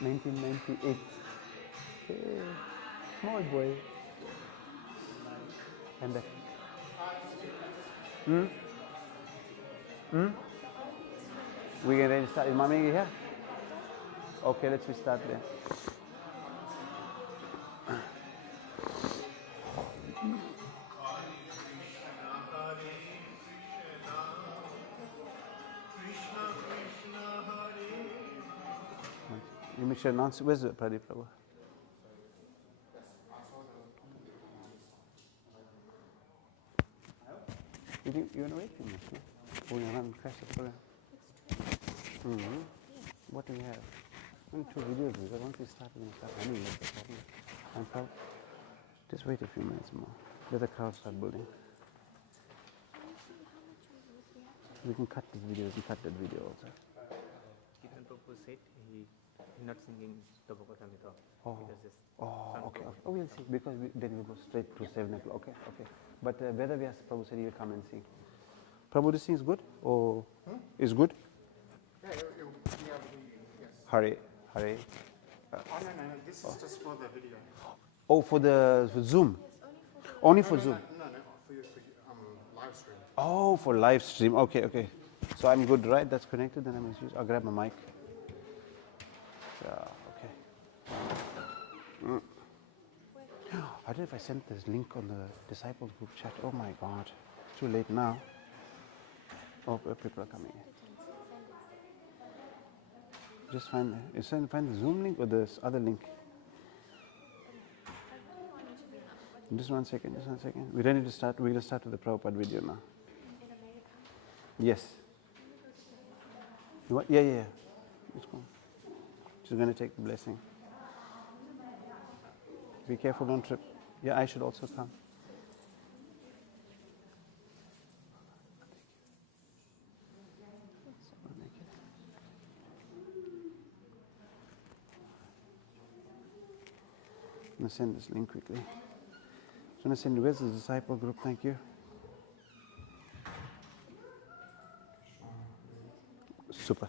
1998. Small boy. And that. We can ready to start. Is Mommy here? Okay, let's start there. You make sure announce. Where's the Pradeep Prabhu? You want to wait for me? Oh, you're not crash the program. What do we have? Only 2 videos because once we start, we're going to start running. That's the problem. I'm proud. Just wait a few minutes more. Let the crowd start building. We can cut this video. We can cut that video also. Krishna Prabhupada said he's not singing the Bhagavatam at all. Okay. Oh, we'll see. Because then we'll go straight to 7 o'clock. Okay. But whether Vyasa Prabhu said he'll come and sing. Prabhu, this thing is good? Or is good? Yeah, yes. Hare. No. This is just for the video. Oh, for Zoom? Only for Zoom? No, for live stream. Oh, for live stream. Okay. So I'm good, right? That's connected. Then I'll grab my mic. Yeah, okay. I don't know if I sent this link on the disciples group chat. Oh my God, too late now. Oh, people are coming. Just find the Zoom link or this other link. Just one second. We're ready to start. We're going to start with the Prabhupada video now. Yes. You want? Yeah. Let's go. She's going to take the blessing. Be careful, don't trip. Yeah, I should also come. I'm going to send this link quickly. I'm going to send you, where's the disciple group? Thank you. Super.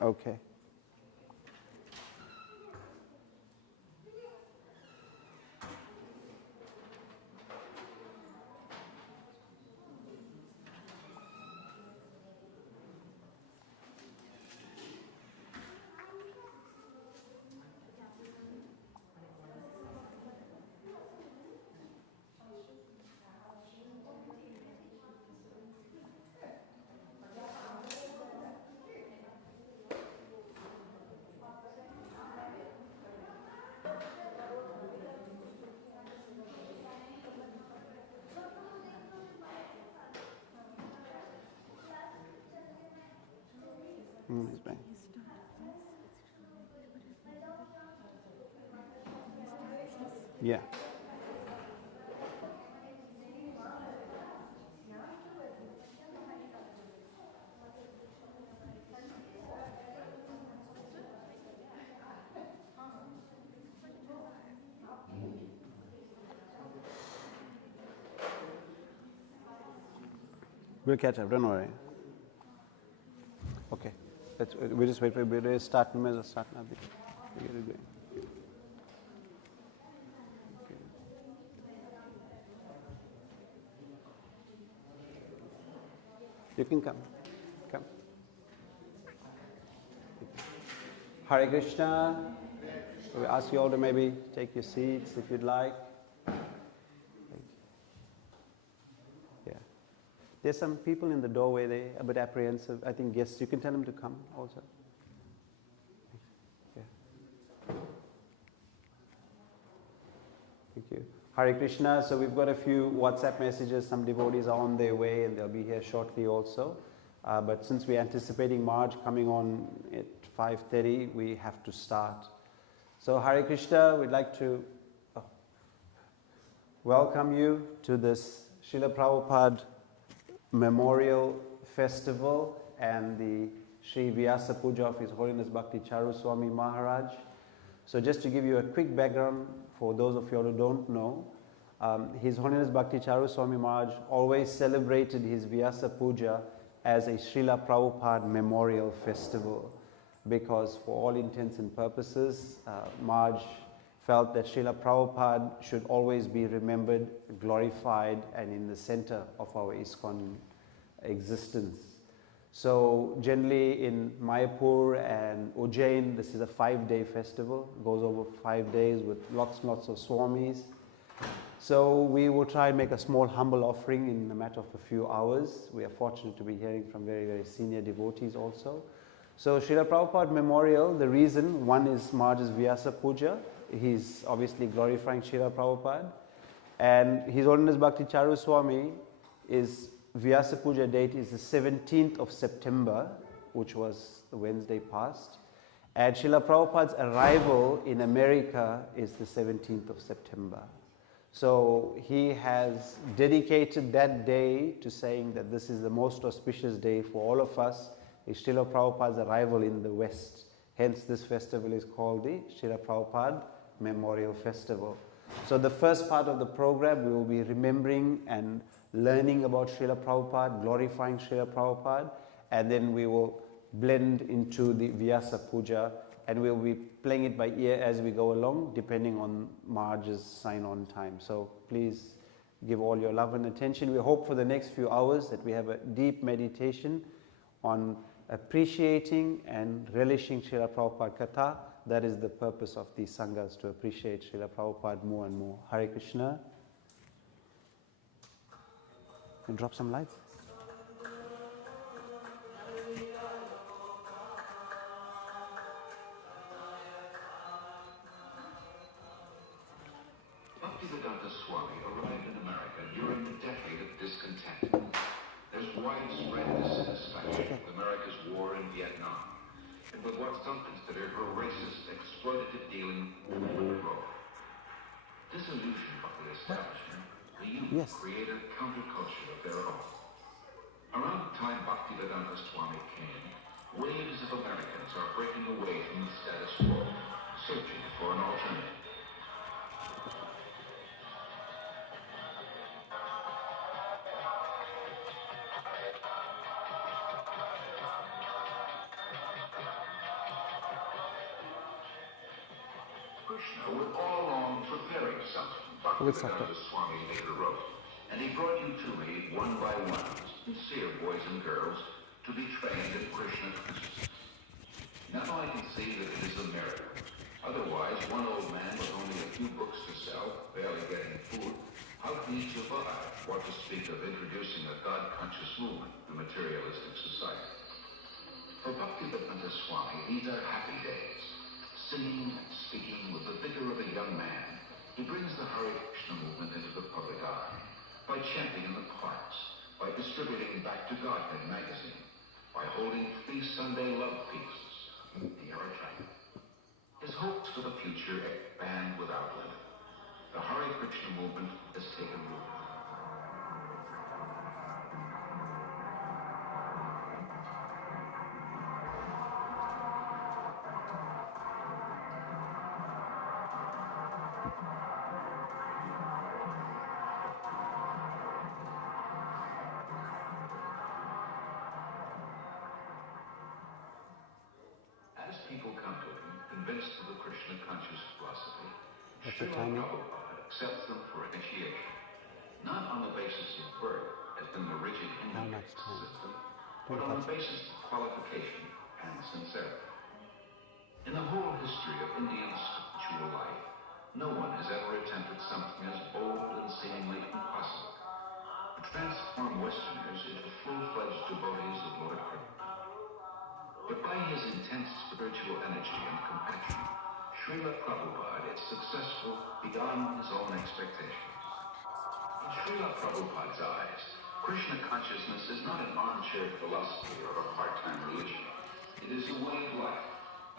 Okay. He's back. Yeah. We'll catch up, don't worry. Okay. We'll just wait for a bit. Start. We may as well start now. We get it going. Okay. You can come. Come. Hare Krishna. We ask you all to maybe take your seats if you'd like. There's some people in the doorway, they're a bit apprehensive. I think guests, you can tell them to come also. Yeah. Thank you. Hare Krishna. So we've got a few WhatsApp messages. Some devotees are on their way and they'll be here shortly also. But since we're anticipating Maharaj coming on at 5:30, we have to start. So Hare Krishna, we'd like to welcome you to this Srila Prabhupada Memorial Festival and the Sri Vyasa Puja of His Holiness Bhakti Charu Swami Maharaj. So just to give you a quick background for those of you who don't know, His Holiness Bhakti Charu Swami Maharaj always celebrated his Vyasa Puja as a Srila Prabhupada Memorial Festival, because for all intents and purposes, Maharaj felt that Srila Prabhupada should always be remembered, glorified, and in the center of our ISKCON existence. So generally in Mayapur and Ujjain, this is a 5-day festival. It goes over 5 days with lots of swamis. So we will try and make a small humble offering in a matter of a few hours. We are fortunate to be hearing from very senior devotees also. So Srila Prabhupada Memorial, the reason, one is Maharaj's Vyasa Puja. He's obviously glorifying Srila Prabhupada. And His Holiness Bhakti Charu Swami is Vyasa Puja date is the 17th of September, which was the Wednesday past. And Srila Prabhupada's arrival in America is the 17th of September. So he has dedicated that day to saying that this is the most auspicious day for all of us, is Srila Prabhupada's arrival in the West. Hence this festival is called the Srila Prabhupada Memorial Festival. So the first part of the program, we will be remembering and learning about Srila Prabhupada, glorifying Srila Prabhupada, and then we will blend into the Vyasa Puja, and we'll be playing it by ear as we go along, depending on Maharaj's sign-on time. So please give all your love and attention. We hope for the next few hours that we have a deep meditation on appreciating and relishing Srila Prabhupada Katha. That is the purpose of these sanghas, to appreciate Srila Prabhupada more and more. Hare Krishna. And drop some lights. Bhaktivedanta Swami arrived in America during the decade of discontent. There's widespread dissatisfaction with America's war in Vietnam, and with what some consider her racist, exploitative dealing with the world. Disillusioned by the establishment, the youth create a counterculture of their own. Around the time Bhaktivedanta Swami came, waves of Americans are breaking away from the status quo, searching for an alternative. Krishna was all along preparing something, Bhaktivedanta Swami later wrote, and he brought you to me one by one, sincere boys and girls, to be trained in Krishna Consciousness. Now I can see that it is a miracle. Otherwise, one old man with only a few books to sell, barely getting food, how can he survive, what to speak of introducing a God-conscious movement to materialistic society? For Bhaktivedanta Swami, these are happy days. Singing and speaking with the vigor of a young man, he brings the Hare Krishna movement into the public eye, by chanting in the parks, by distributing Back to Godhead magazine, by holding free Sunday love feasts, the Abhaycharan. His hopes for the future expand without limit. The Hare Krishna movement has taken root. As people come to him, convinced of the Krishna conscious philosophy, Srila Prabhupada accepts them for initiation, not on the basis of birth, as in the rigid Hindu system, but on the basis of qualification and sincerity. In the whole history of Indian spiritual life, no one has ever attempted something as bold and seemingly impossible: to transform Westerners into full-fledged devotees of Lord Krishna. But by his intense spiritual energy and compassion, Srila Prabhupada is successful beyond his own expectations. In Srila Prabhupada's eyes, Krishna consciousness is not an armchair philosophy or a part-time religion. It is a way of life,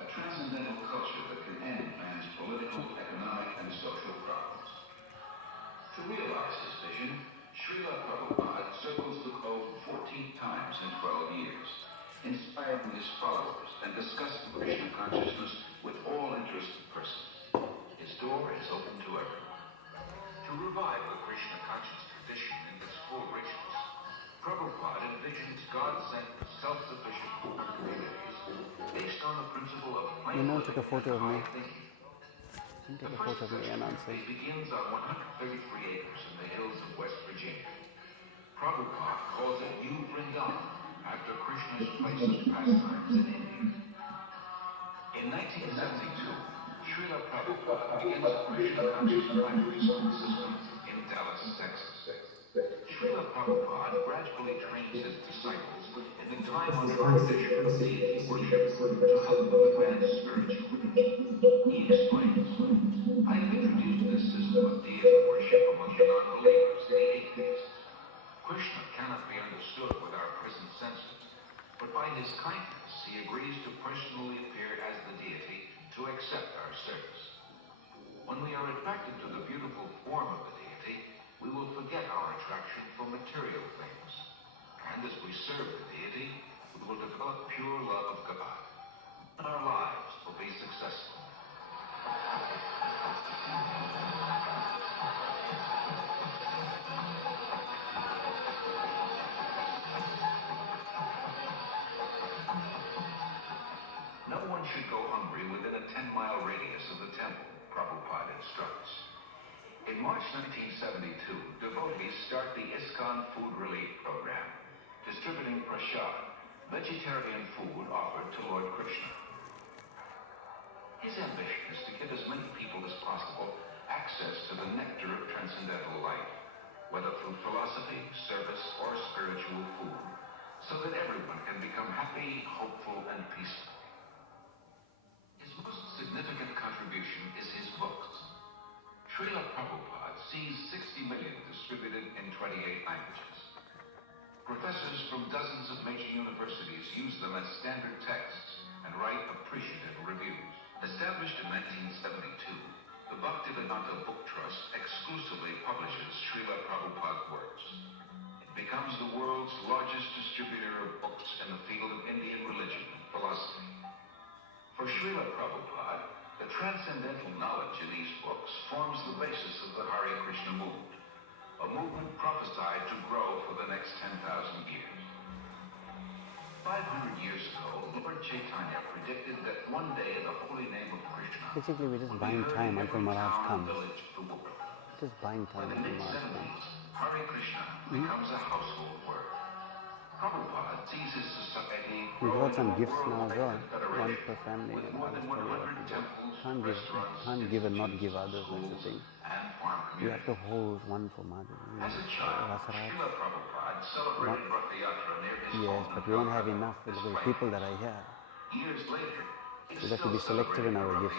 a transcendental culture that can end man's political, economic, and social problems. To realize his vision, Srila Prabhupada circles the globe 14 times in 12 years, inspiring his followers and discussing Krishna consciousness with all interested persons. His door is open to everyone. To revive the Krishna conscious tradition in its full richness, Prabhupada envisions God-sent self-sufficient communities based on the principle of plain Take a photo of me. Take a photo of me and answer. It begins on 133 acres in the hills of West Virginia. Prabhupada calls it New Vrindavan after Krishna's place of pastimes in India. In 1972, Srila Prabhupada begins a Krishna Consciousness primary school system in Dallas, Texas. Srila Prabhupada gradually trains his disciples in the time-honored tradition of deity worship to help them advance spiritually. He explains, I have introduced this system of deity worship among the non-believers, the atheists. Krishna cannot be understood with our present senses, but by his kindness he agrees to personally appear as the deity to accept our service. When we are attracted to the beautiful form of the deity, we will forget our attraction for material things. And as we serve the deity, we will develop pure love of God. And our lives will be successful. No one should go hungry within a 10-mile radius of the temple, Prabhupada instructs. In March 1972, devotees start the ISKCON Food Relief Program, distributing prasad, vegetarian food offered to Lord Krishna. His ambition is to give as many people as possible access to the nectar of transcendental life, whether through philosophy, service, or spiritual food, so that everyone can become happy, hopeful, and peaceful. His most significant contribution is his books. Srila Prabhupada sees 60 million distributed in 28 languages. Professors from dozens of major universities use them as standard texts and write appreciative reviews. Established in 1972, the Bhaktivedanta Book Trust exclusively publishes Srila Prabhupada's works. It becomes the world's largest distributor of books in the field of Indian religion and philosophy. For Srila Prabhupada, the transcendental knowledge in these books forms the basis of the Hare Krishna movement, a movement prophesied to grow for the next 10,000 years. 500 years ago, Lord Chaitanya predicted that one day the holy name of Krishna Basically, we're just buying time until Maharaj comes. Just buying time until Maharaj comes. Hare Krishna becomes a household word. Prabhupada sees his society. We got some gifts now as well, one per family. And can't give and not give others, that's the thing. You have to hold one for mother. As a child, Srila Prabhupada celebrated Bhakti-Yatra near his home. Yes, but we don't have enough for the people that are here. Years later, We have to be selective in our gifts.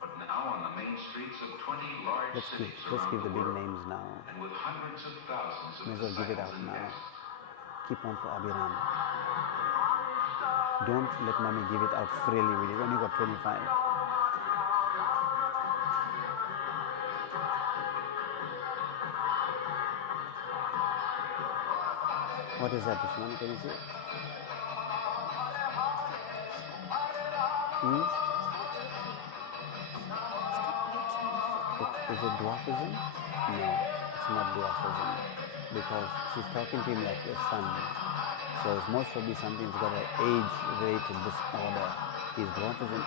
But now on the main streets of 20 large cities Let's give the big world, names now. and with hundreds of thousands of May as well give it out disciples and now. guests. Keep on for Abhaycharan. Don't let mommy give it out freely. We only got 25. What is that, Dushman? Can you see it? Is it dwarfism? No, it's not dwarfism. Because she's talking to him like a son. So it's most probably something that's got an age-rated disorder. Is dwarfism?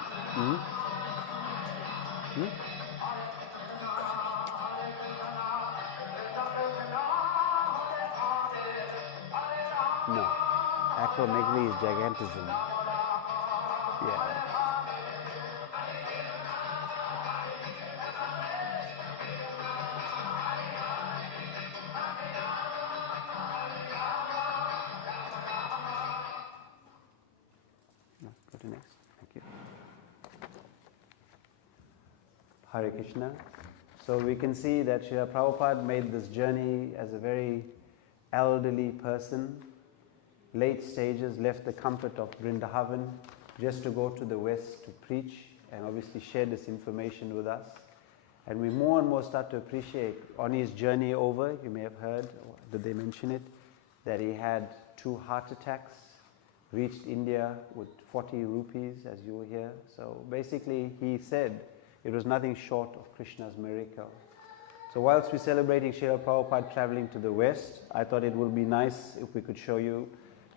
No. Acromegaly is gigantism. Yeah. No, go to next. Thank you. Hare Krishna. So we can see that Srila Prabhupada made this journey as a very elderly person, late stages, left the comfort of Vrindavan just to go to the West to preach and obviously share this information with us. And we more and more start to appreciate on his journey over, you may have heard, or did they mention it, that he had 2 heart attacks, reached India with 40 rupees, as you will hear. So basically he said it was nothing short of Krishna's miracle. So So whilst we're celebrating Srila Prabhupada traveling to the West, I thought it would be nice if we could show you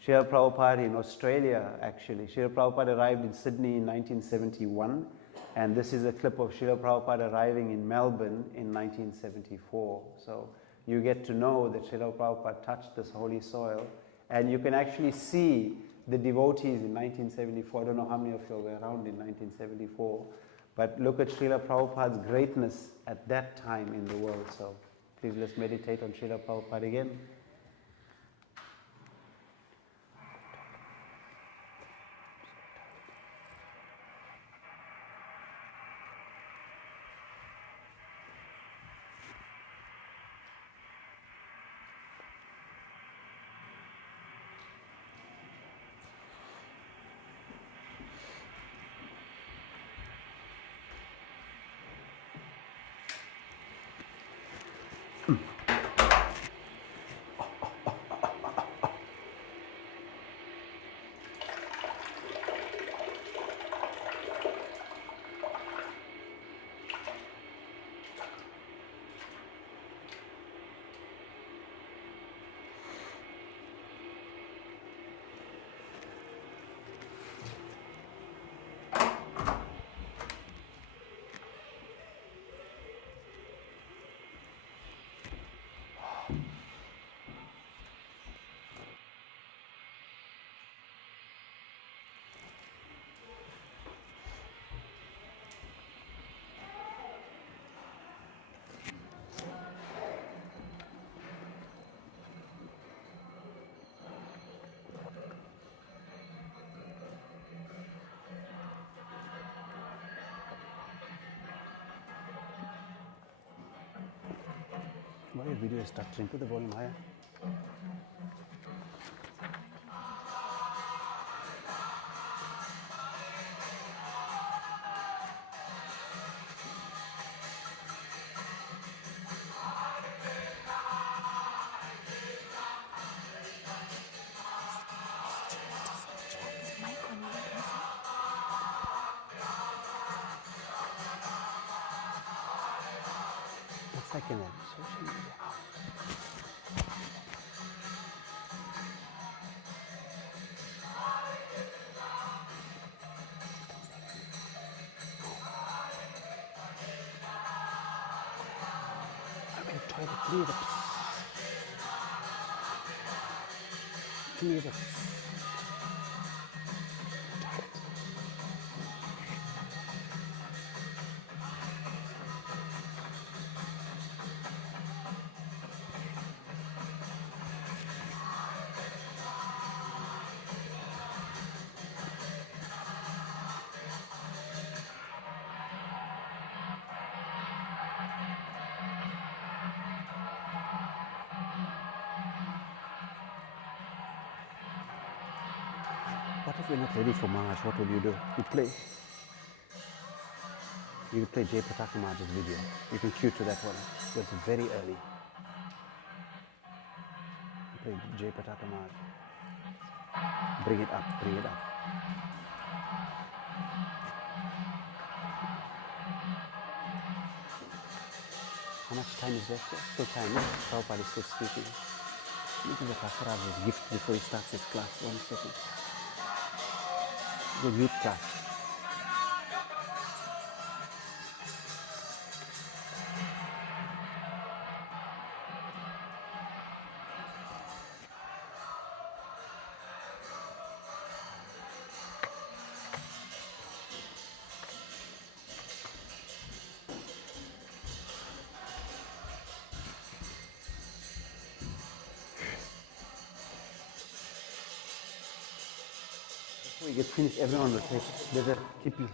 Srila Prabhupada in Australia, actually. Srila Prabhupada arrived in Sydney in 1971, and this is a clip of Srila Prabhupada arriving in Melbourne in 1974. So you get to know that Srila Prabhupada touched this holy soil, and you can actually see the devotees in 1974. I don't know how many of you were around in 1974, but look at Srila Prabhupada's greatness at that time in the world. So please let's meditate on Srila Prabhupada again. Why your video is stuttering? Put the volume higher. It's like in a social media. I'm going to try to clear the What if we're not ready for Maharaj? What would you do? You play Jay Pataka Maharaj's video. You can cue to that one. It's very early. You play Jay Pataka Maharaj. Bring it up. How much time is left? Still time, no? Prabhupada is still speaking. Look at the Prasaraj's gift before he starts his class. 1 second. The youth class. Before we get finished, everyone will take better keep it.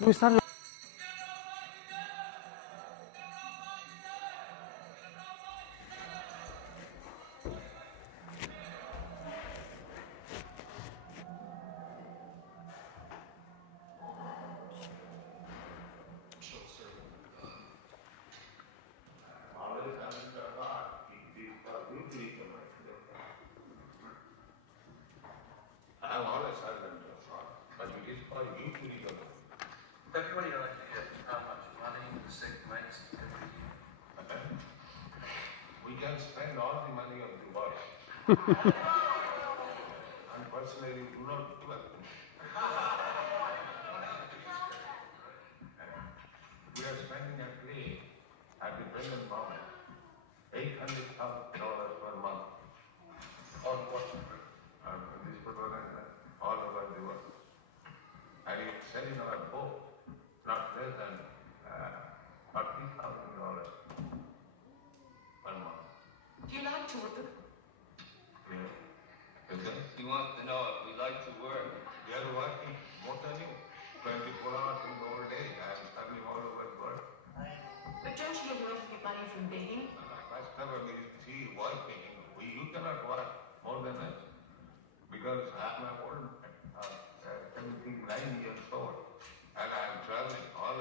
We started. I have always heard them to but it is called intuitive. That is what can spend all the money of the world. Unfortunately, you do not do it. We are spending at the present moment, $800,000 per month on what? This program all over the world. And it's selling our book not less than $40,000 per month. Do you like to work? Yeah. Okay. He wants to know if we like to work. We are working more than you. 24 hours in the whole day. I am traveling all over the world. But don't you ever get money from begging? First of all, see, working. You cannot work more than us. Because I am old, 79 years old. And I am traveling all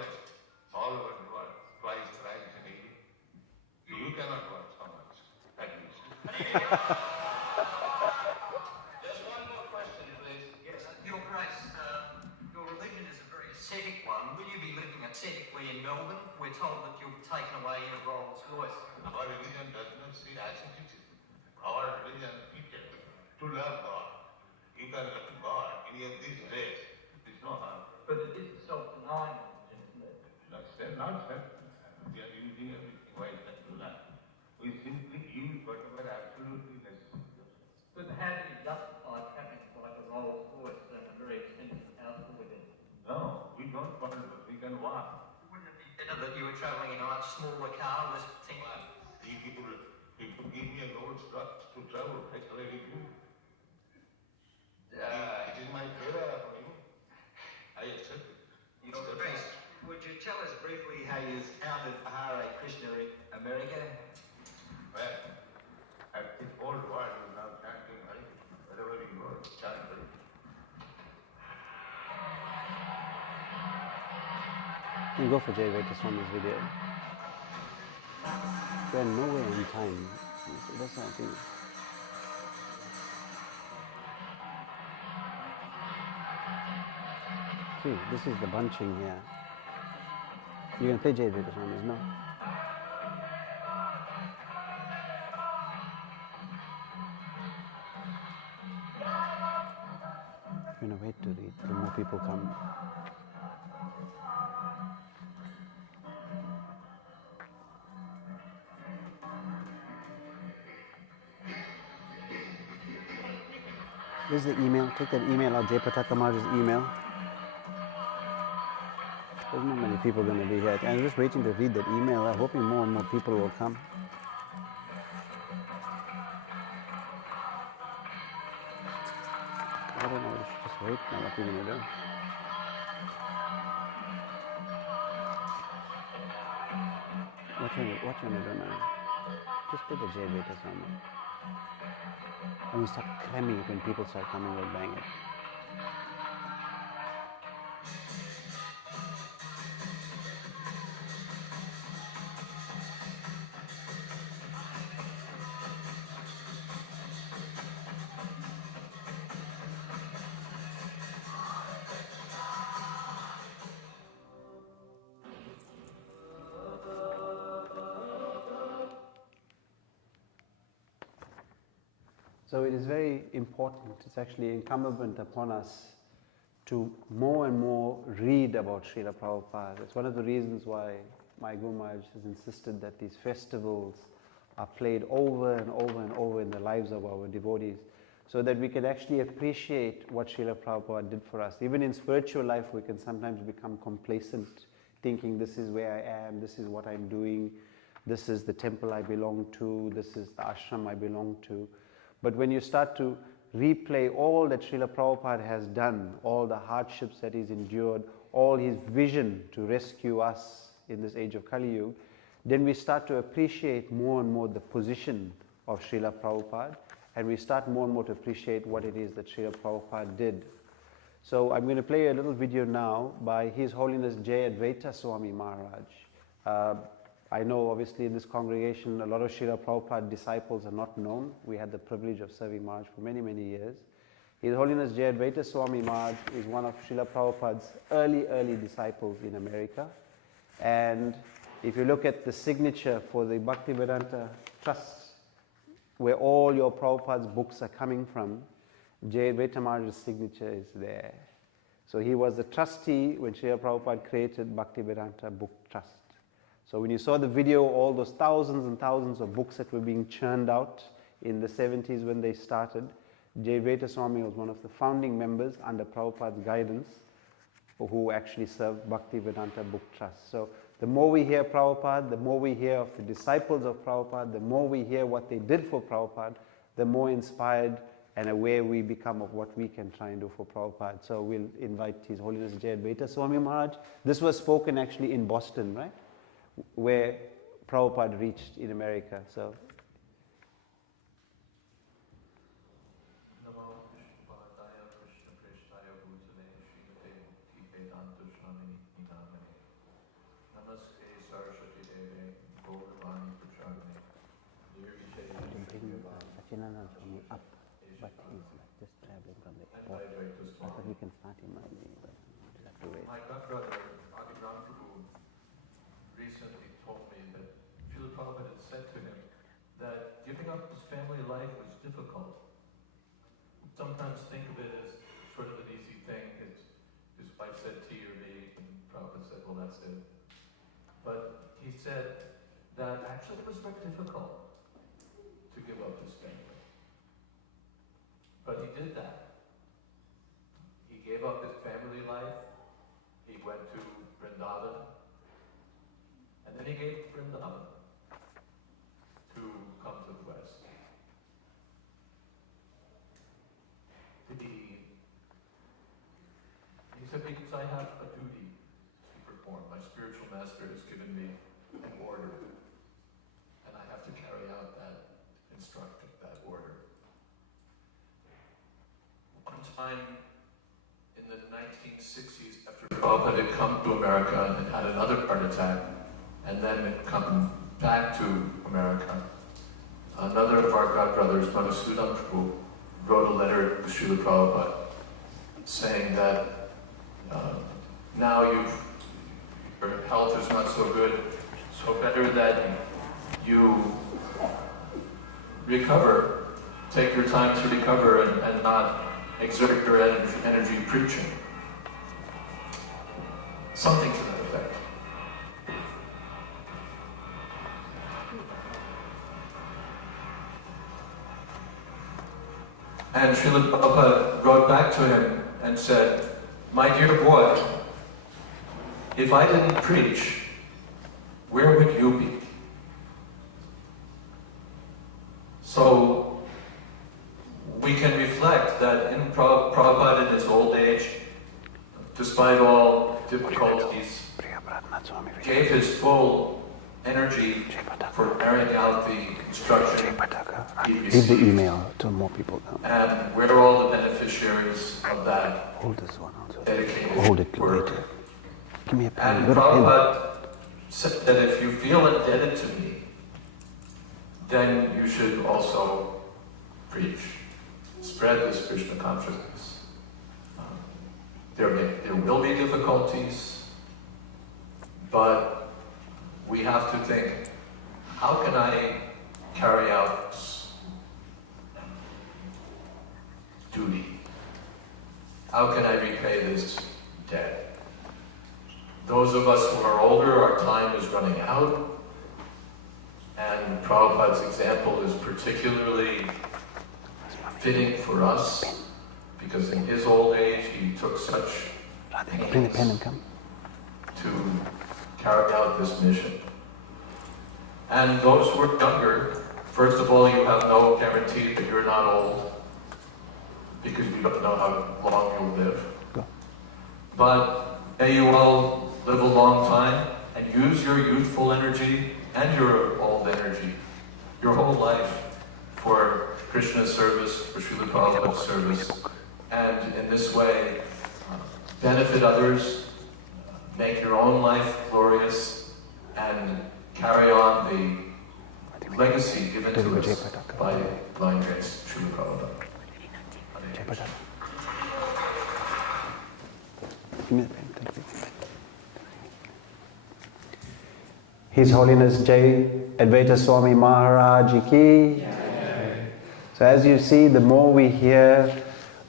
over the world, twice, thrice in a year. You cannot work so much, at least. Just one more question, please. Yes, Your Grace, your religion is a very ascetic one. Will you be living ascetically in Melbourne? We're told that you'll be taken away in a Rolls Royce. Our religion does not say asceticism. Our religion teaches to love God. You can love God any of these days. There's no harm. But it is self-denying, isn't it? Not self. We are using everything. Why is that do that? We simply use whatever absolutely necessary. But how do you justify having like a Rolls Royce and a very expensive house to live in? No, we don't want to. We can walk. Wouldn't it be better that you were travelling in a much smaller car, less particular? If you give me a road to travel, I shall give you. It is my favor for you. I accept it. Your Grace, would you tell us briefly how you founded Hare-Krishna in America? Well, at this old world is now chanting Hare. Wherever you go, chant Hare. You go for Jai Veta Swami's video. We're nowhere in time. That's what I think. See, this is the bunching here. You can play Jai Veta Swami's, no? I'm going to wait to read till more people come. This is the email. Take that email out, Jayapataka Maharaj's email. There's not many people going to be here. I'm just waiting to read that email. I'm hoping more and more people will come. I don't know. We should just wait now. What are we going to do? What you want to do now? Just put the Jai Veta Swami. And we start cramming it when people start coming, we'll bang it. So it is very important, it's actually incumbent upon us to more and more read about Srila Prabhupada. It's one of the reasons why my Guru Maharaj has insisted that these festivals are played over and over and over in the lives of our devotees, so that we can actually appreciate what Srila Prabhupada did for us. Even in spiritual life, we can sometimes become complacent, thinking this is where I am, this is what I'm doing, this is the temple I belong to, this is the ashram I belong to. But when you start to replay all that Srila Prabhupada has done, all the hardships that he's endured, all his vision to rescue us in this age of Kali Yuga, then we start to appreciate more and more the position of Srila Prabhupada, and we start more and more to appreciate what it is that Srila Prabhupada did. So I'm going to play a little video now by His Holiness Jayadvaita Swami Maharaj. I know obviously in this congregation a lot of Srila Prabhupada disciples are not known. We had the privilege of serving Maharaj for many, many years. His Holiness Jayadvaita Swami Maharaj is one of Srila Prabhupada's early disciples in America. And if you look at the signature for the Bhaktivedanta Trust where all your Prabhupada's books are coming from, J. Advaita Maharaj's signature is there. So he was the trustee when Srila Prabhupada created Bhaktivedanta Book Trust. So when you saw the video, all those thousands and thousands of books that were being churned out in the 70s when they started, J. Advaita Swami was one of the founding members under Prabhupada's guidance who actually served Bhaktivedanta Book Trust. So the more we hear Prabhupada, the more we hear of the disciples of Prabhupada, the more we hear what they did for Prabhupada, the more inspired and aware we become of what we can try and do for Prabhupada. So we'll invite His Holiness J. Advaita Swami Maharaj. This was spoken actually in Boston, right? Where Prabhupada reached in America. So up, but he's just traveling from the airport. I thought we can start him early, but we'll have to wait. My godbrother, Abhaycharan, recently told me that Srila Prabhupada had said to him that giving up his family life was difficult. Sometimes think of it as sort of an easy thing. His wife said tea or me, and Prabhupada said, well, that's it. But he said that actually it was very difficult to give up his family. But he did that. He gave up his family life. He went to Vrindavan. And then he gave Vrindavan to come to the West. He said, because I have a duty to perform. My spiritual master has given me an order. And I have to carry out that instruction, that order. One time in the 1960s, after Prabhupada had come to America and had another heart attack, and then had come back to America, another of our godbrothers, Madhusudan Prabhu, wrote a letter to Srila Prabhupada saying that now your health is not so good, so better that you recover, take your time to recover and not exert your energy preaching. Something to that effect. And Srila Prabhupada wrote back to him and said, my dear boy, if I didn't preach, where would you be? So we can reflect that in Prabhupada in his old age, despite all difficulties, gave his full energy for carrying out the instruction he received. Leave the email to more people now. And we're all the beneficiaries of that. Hold this one also. Dedicated Hold it work. later. Give me a pen. And Prabhupada said that if you feel indebted to me, then you should also preach, spread this Krishna consciousness. There will be difficulties, but we have to think, how can I carry out duty? How can I repay this debt? Those of us who are older, our time is running out, and Prabhupada's example is particularly fitting for us, because in his old age he took such Bring the pen and come. to carry out this mission. And those who are younger, first of all, you have no guarantee that you're not old, because you don't know how long you'll live. Go. But may you all live a long time and use your youthful energy and your old energy, your whole life, for Krishna's service, for Srila Prabhupada's service, and in this way benefit others, make your own life glorious, and carry on the legacy given to us by Divine Grace, Srila Prabhupada. Give me the pen. Thank you. His Holiness J. Advaita Swami Maharaj ki, So as you see, the more we hear,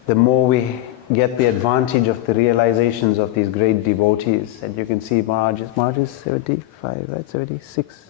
the more we get the advantage of the realizations of these great devotees. And you can see Maharaj is 75, right? 76?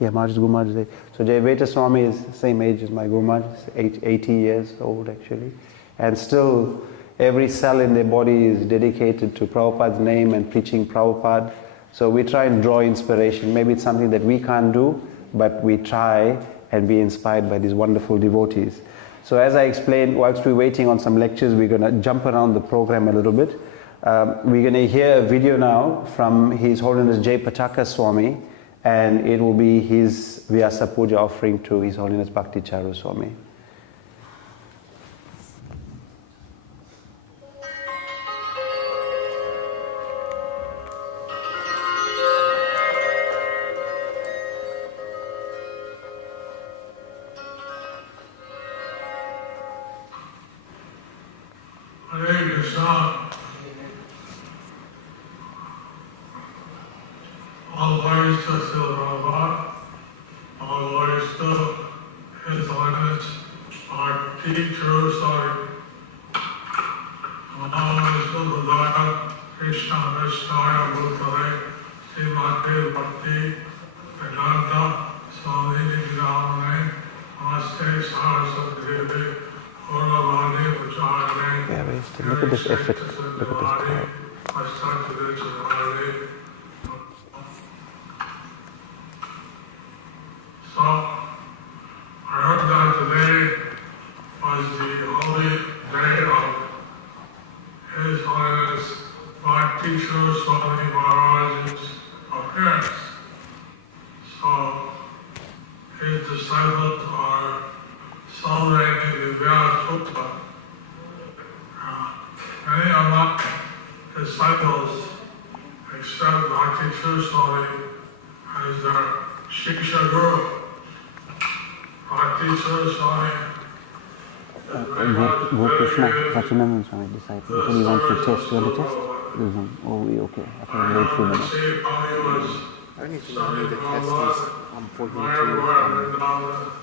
Yeah, Maharaj's Guru Maharaj is 8. So Jayaveta Swami is the same age as my Guru Maharaj, 80 years old actually. And still, every cell in their body is dedicated to Prabhupada's name and preaching Prabhupada. So we try and draw inspiration. Maybe it's something that we can't do, but we try and be inspired by these wonderful devotees. So as I explained, whilst we're waiting on some lectures, we're going to jump around the program a little bit. We're going to hear a video now from His Holiness Jayapataka Swami, and it will be his Vyasa Puja offering to His Holiness Bhakti Charu Swami. Hare Krishna. All glories to Srila Prabhupada, all glories to His Holiness Bhakti Charu Swami. Namo Krishna Consciousness, Bhaktivedanta Swami Prabhupada-Man. Yeah, look at this effort, look at this crowd. So, I heard that today was the holy day of His Holiness Bhakti Charu Swami Maharaj's appearance. So, his disciples are celebrating the Vyasa. Many of my disciples accept Bhakti Charu Swami as their Shiksha Guru. Bhakti Charu Swami Krishna, Sachinandan Swami disciple. So he wants to test. You want to test? Oh, we okay. I can wait for a minute. The only thing I need to test is I'm falling into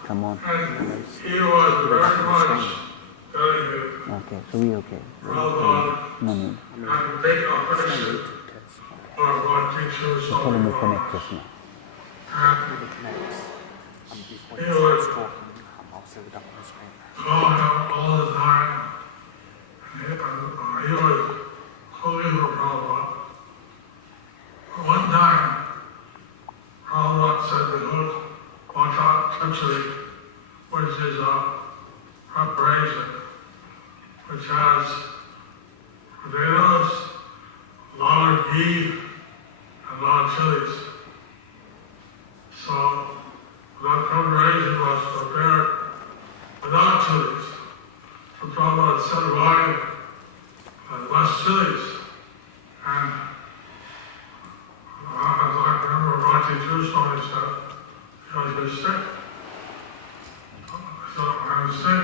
Come on. he was very much dedicated. Okay, so we okay. No need. And take affection for Bhakti Charu So tell him Swami to connect just now. He was calling him all the time. He was calling for Prabhupada. One time, Prabhupada said the whole Bhakti, which is a preparation, which has potatoes, a lot of ghee, and a lot of chilies. So that preparation was prepared without chilies. So Prabhupada said, why less chilies? And as I remember Bhakti Charu Swami said, because you're sick. So I'm sick.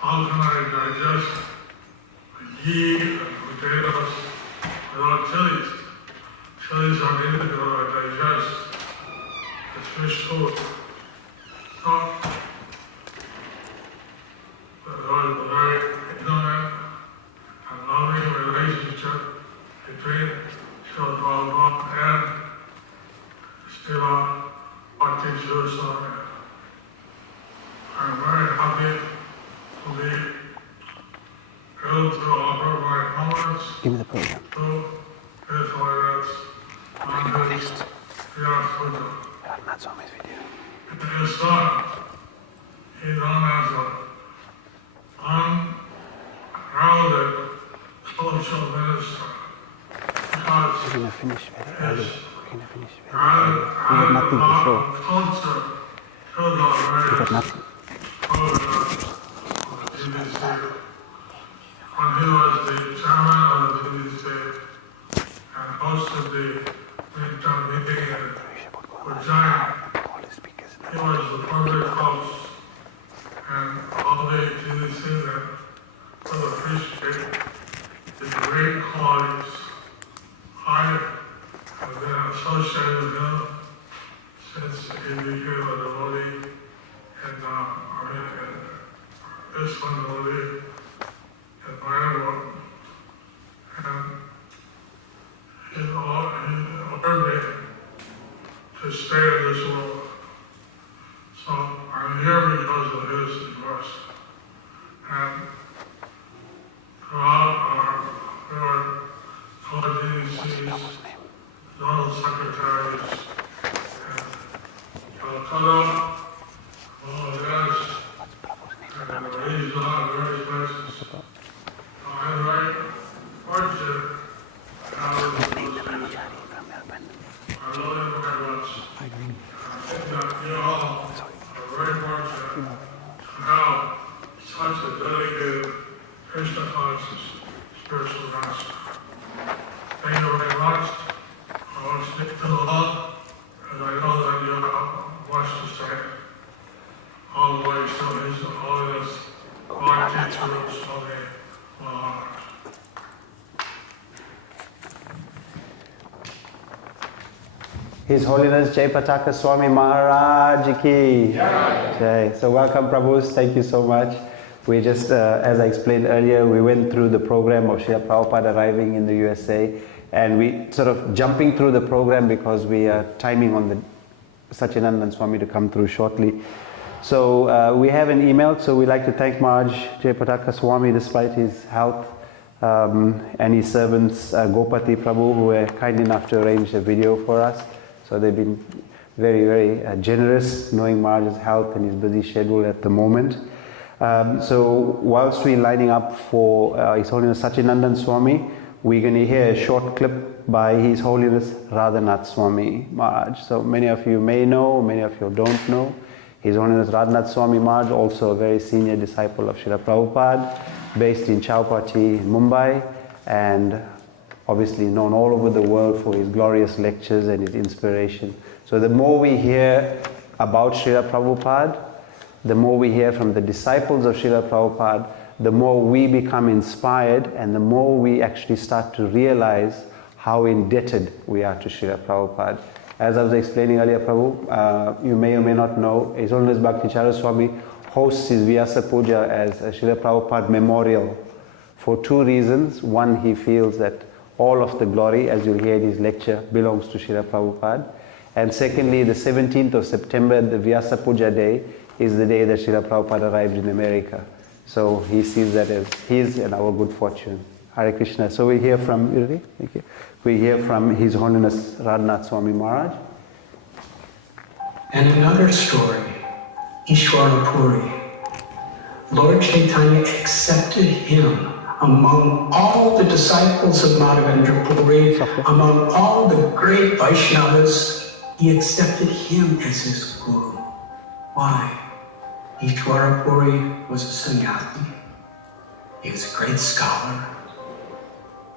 How can I digest the ghee and potatoes without chilies? Chilies are needed to digest the fish food. So there was a very intimate and loving relationship between Srila Prabhupada and Srila Bhakti Charu Swami. I'm very happy to be able to offer my comments Give me the program. to His Holiness on his Vyasa Puja. Not Swami's video. His son, he's known as an unheralded social minister. Because We're going to finish very early. We're going to finish very added early. We have nothing to show. culture to the We got various nothing. programs of the TBC. When he was the chairman of the TBC and hosted the midterm meeting in Puja, All the speakers. he was the perfect host, and all the TBC men will appreciate the great qualities I have been associated with him since he became a devotee in this one devotee in Iowa, and he ordered me to stay in this world. So I'm here because of his request. And throughout our co-DCs, General Secretaries, and Calcutta, Maharaj, and raised on various places. So I'm very fortunate to have those associations. I love them very much. I think that you all are very fortunate to have such a dedicated Krishna conscious spiritual master. Thank you very much. I will stick to the law, and I know that you have much to say. All the way to His Holiness Bhakti Charu Swami Maharaj. His Holiness Jayapataka Swami Maharaj ki Jai. So welcome Prabhus, thank you so much. We just, as I explained earlier, we went through the program of Srila Prabhupada arriving in the USA, and we sort of jumping through the program because we are timing on the Satyanandan Swami to come through shortly. So we have an email, so we'd like to thank Maharaj Jayapataka Swami despite his health, and his servants Gopati Prabhu, who were kind enough to arrange a video for us. So they've been very, very generous, knowing Maharaj's health and his busy schedule at the moment. So whilst we're lining up for His Holiness Satyanandan Swami, we're going to hear a short clip by His Holiness Radhanath Swami Maharaj. So many of you may know, many of you don't know. His Holiness Radhanath Swami Maharaj, also a very senior disciple of Srila Prabhupada, based in Chowpatty, Mumbai, and obviously known all over the world for his glorious lectures and his inspiration. So the more we hear about Srila Prabhupada, the more we hear from the disciples of Srila Prabhupada, the more we become inspired, and the more we actually start to realize how indebted we are to Srila Prabhupada. As I was explaining earlier, Prabhu, you may or may not know, His Holiness Bhakti Charu Swami hosts his Vyasa Puja as a Srila Prabhupada memorial for two reasons. One, he feels that all of the glory, as you'll hear in his lecture, belongs to Srila Prabhupada. And secondly, the 17th of September, the Vyasa Puja day, is the day that Srila Prabhupada arrived in America. So he sees that as his and our good fortune. Hare Krishna. So we hear from, thank you. We hear from His Holiness Radhanath Swami Maharaj. And another story, Ishwara Puri. Lord Chaitanya accepted him among all the disciples of Madhavendra Puri, among all the great Vaishnavas. He accepted him as his guru. Why? Ishwara Puri was a sannyasi. He was a great scholar.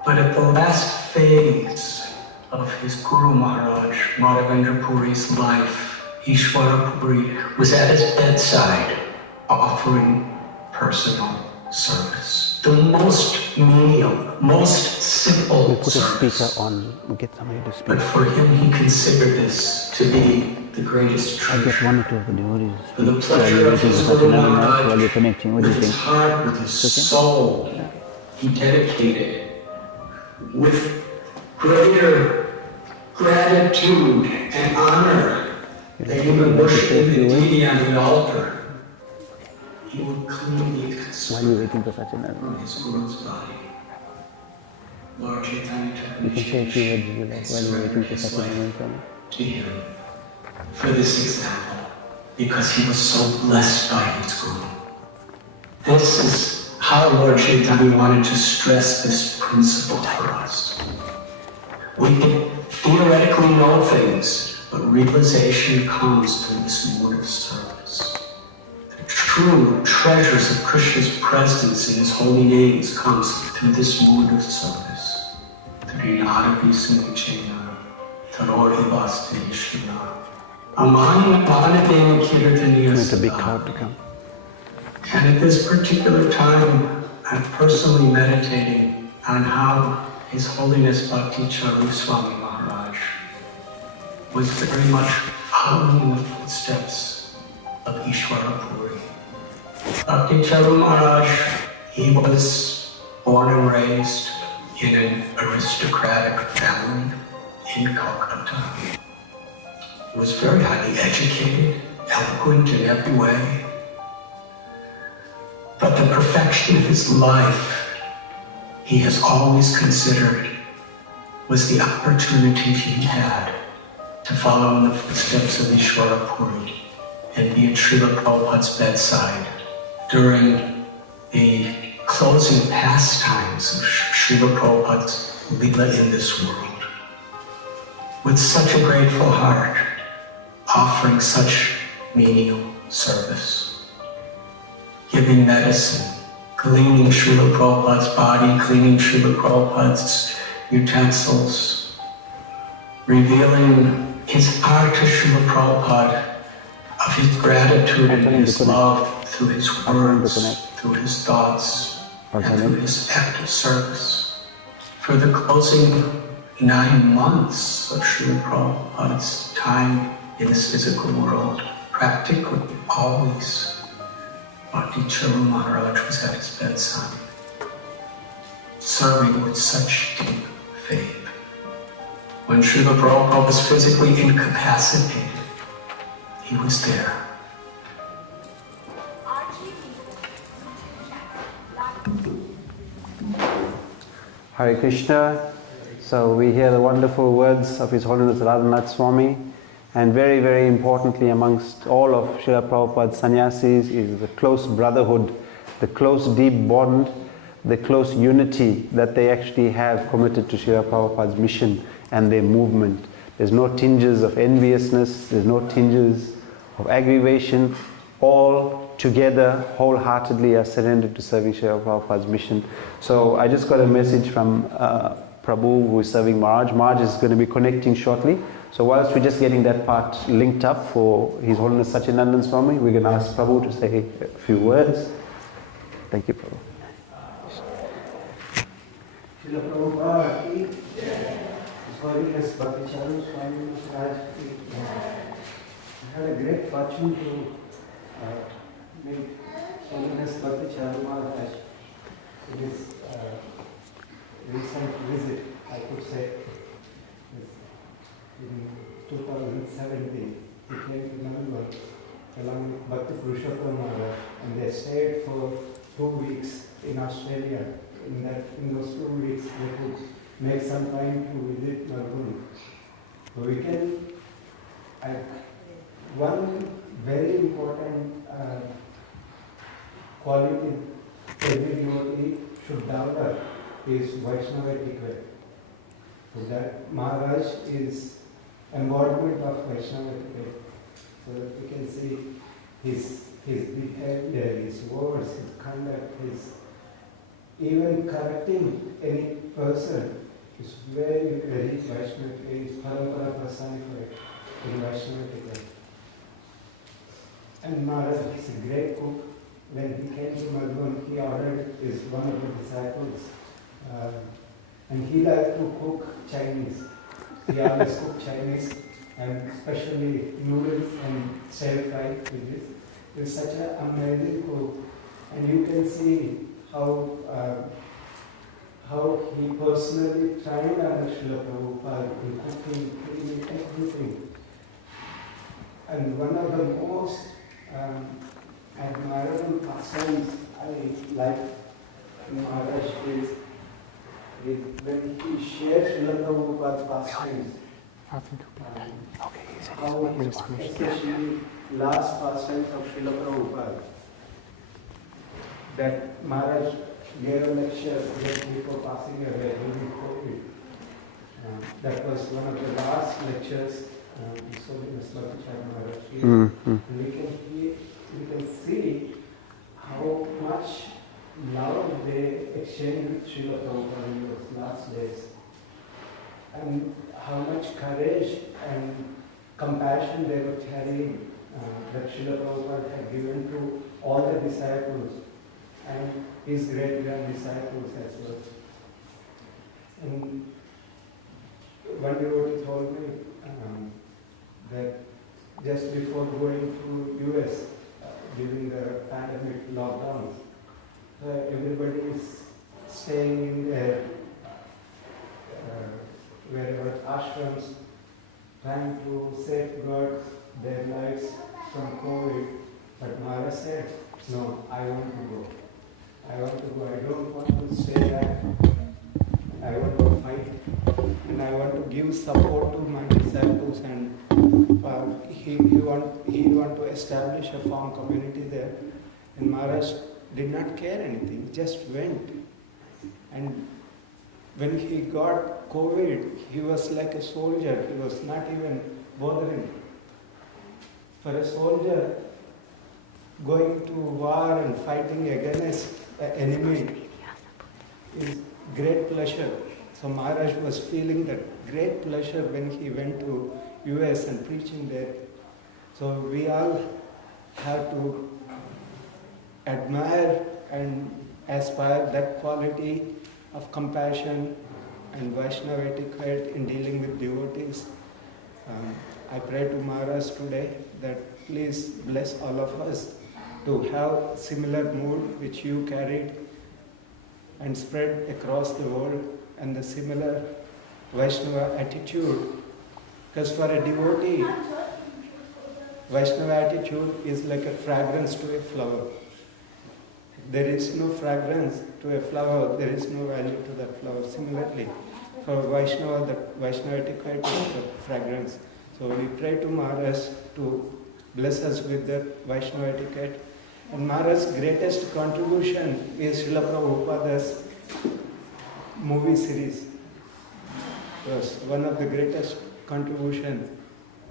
But at the last phase of his Guru Maharaj, Madhavendra Puri's life, Ishwara Puri was at his bedside offering personal service. The most menial, most simple Put a service. speaker on, get somebody to speak. But for him, he considered this to be the greatest I'll get treasure. one or two of the devotees. For the pleasure of his Guru Maharaj, while you're connecting, what do you with his think? heart, with his soul, he dedicated with greater gratitude and honor than even worshiping the deity on the altar. He would clean the While you're waiting for Satyanarayana. from his Guru's body. Lord Chaitanya took You can say a few words initiation if you like, and while you're waiting surrendered for his life Satyanarayana. to him for this example, because he was so blessed by his Guru. This is how Lord Chaitanya wanted to stress this principle for us. We can theoretically know things, but realization comes through this mode of service. The true treasures of Krishna's presence in his holy names comes through this mode of service. It's a big crowd to come. And at this particular time, I'm personally meditating on how His Holiness Bhakti Charu Swami Maharaj was very much following the footsteps of Ishwara Puri. Bhakti Charu Maharaj, he was born and raised in an aristocratic family in Calcutta. He was very highly educated, eloquent in every way. But the perfection of his life, he has always considered, was the opportunity he had to follow in the footsteps of Ishwara Puri and be at Srila Prabhupada's bedside during the closing pastimes of Srila Prabhupada's Leela in this world. With such a grateful heart, offering such menial service, giving medicine, cleaning Srila Prabhupada's body, cleaning Srila Prabhupada's utensils, revealing his heart to Srila Prabhupada of his gratitude and his love through his words, through his thoughts, and through his active service. For the closing 9 months of Srila Prabhupada's time in this physical world, practically always, Bhakti Charu Maharaj was at his bedside, serving with such deep faith. When Srila Prabhupada was physically incapacitated, he was there. Hare Krishna. So we hear the wonderful words of His Holiness Radhanath Swami, and very, very importantly amongst all of Srila Prabhupada's sannyasis is the close brotherhood, the close deep bond, the close unity that they actually have committed to Srila Prabhupada's mission and their movement. There's no tinges of enviousness, there's no tinges of aggravation. All together, wholeheartedly are surrendered to serving Srila Prabhupada's mission. So I just got a message from Prabhu, who is serving Maharaj. Maharaj is going to be connecting shortly. So whilst we're just getting that part linked up for His Holiness Sachinandan Swami, we're going to ask Prabhu to say a few words. Thank you, Prabhu. Srila Prabhupada ki, His Holiness Bhakti Charu Swami Maharaj ki. I had a great fortune to meet Holiness Bhakti Charu Maharaj in his recent visit, I could say. In 2017, he came to Melbourne along with Bhakti Purushottam Maharaj, and they stayed for 2 weeks in Australia. In those 2 weeks, they could make some time to visit Melbourne. So we can, one very important quality every devotee should develop is Vaishnava etiquette. So that Maharaj is embodiment of Vaishnava etiquette. So that we can see his behavior, his words, his conduct, his even correcting any person is very, very Vaishnava. Is Parampara personified in Vaishnava etiquette. And Maharaj is a great cook. When he came to Melbourne, he ordered one of the disciples, and he liked to cook Chinese. He always cooked Chinese, and especially noodles and stir-fried dishes. He's such an amazing cook, and you can see how he personally trained under Srila Prabhupada in cooking, cleaning, everything. And one of the most admirable pastimes I like in Maharaj is when he shared Srila Prabhupada's pastimes. How especially last pastimes of Srila Prabhupada, that Maharaj gave a lecture just before passing away during COVID. That was one of the last lectures so in Bhakti Charu Maharaj gave. And we can see how much love they exchanged with Srila Prabhupada in those last days, and how much courage and compassion they were carrying that Srila Prabhupada had given to all the disciples and his great-grand disciples as well. And one devotee told me that just before going to US, during the pandemic lockdowns. So everybody is staying in their wherever ashrams, trying to safeguard their lives from COVID. But Maharaj said, no, I want to go. I want to go. I don't want to stay back. I want to fight. And I want to give support to my disciples. And he want to establish a farm community there. And Maharaj did not care anything, just went. And when he got COVID, he was like a soldier. He was not even bothering. For a soldier, going to war and fighting against an enemy is great pleasure. So Maharaj was feeling that great pleasure when he went to US and preaching there. So we all have to admire and aspire that quality of compassion and Vaishnava etiquette in dealing with devotees. I pray to Maharaj today that please bless all of us to have similar mood which you carried and spread across the world, and the similar Vaishnava attitude. Because for a devotee, Vaishnava attitude is like a fragrance to a flower. There is no fragrance to a flower, there is no value to that flower. Similarly, for Vaishnava, the Vaishnava etiquette is the fragrance. So we pray to Maharaj to bless us with that Vaishnava etiquette. And Maharaj's greatest contribution is Srila Prabhupada's movie series. It was one of the greatest contributions.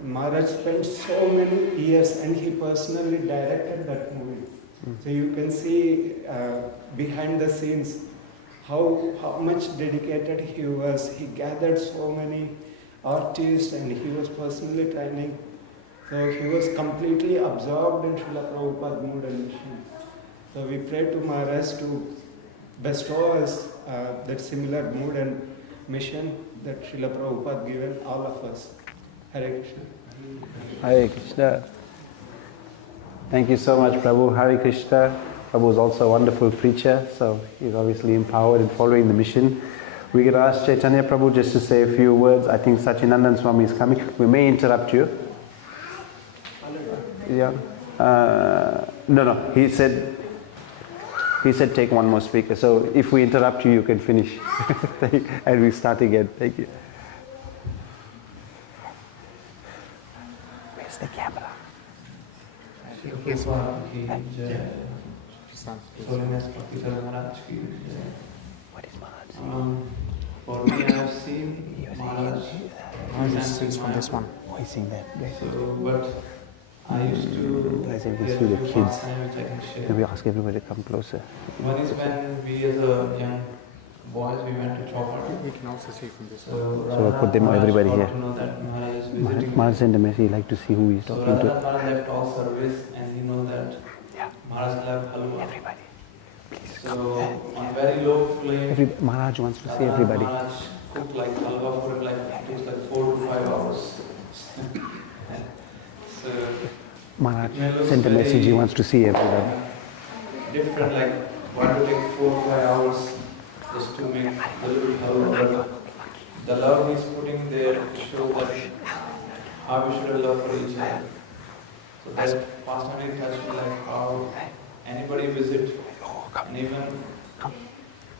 Maharaj spent so many years and he personally directed that movie. So you can see behind the scenes how much dedicated he was. He gathered so many artists and he was personally training. So he was completely absorbed in Srila Prabhupada's mood and mission. So we pray to Maharaj to bestow us that similar mood and mission that Srila Prabhupada given all of us. Hare Krishna. Hare Krishna. Thank you so much, Prabhu. Hare Krishna. Prabhu is also a wonderful preacher, so he's obviously empowered in following the mission. We're going to ask Chaitanya Prabhu just to say a few words. I think Sachinandan Swami is coming. We may interrupt you. Yeah. No. He said take one more speaker. So if we interrupt you, you can finish. And we start again. Thank you. Where's the camera? Holiness Bhakti Charu Maharaj. What is Maharaj? For me, I have seen Maharaj. Maharaj is from this one. Oh, he's in there. So, but I used to Present this to the kids. which I can share. Maybe ask everybody to come closer. One is when we as a young boys, we went to Chopper. We can also see from this one. So I put them everybody here. To know that Maharaj is visiting. Maharaj sent a message, he'd like to see who he's So talking to. Maharaj left all service and he knows that Maharaj left halwa. Everybody. Please So come. on very low flame, Maharaj wants to see everybody. Maharaj cooked like halwa for him, like it was like 4 to 5 hours. So Maharaj sent a message, he wants to see everybody. different, like why to take 4 or 5 hours just to make a little halwa. But the love he's putting there shows that how we should have love for each other. So that personally touched me, like how anybody visit, and even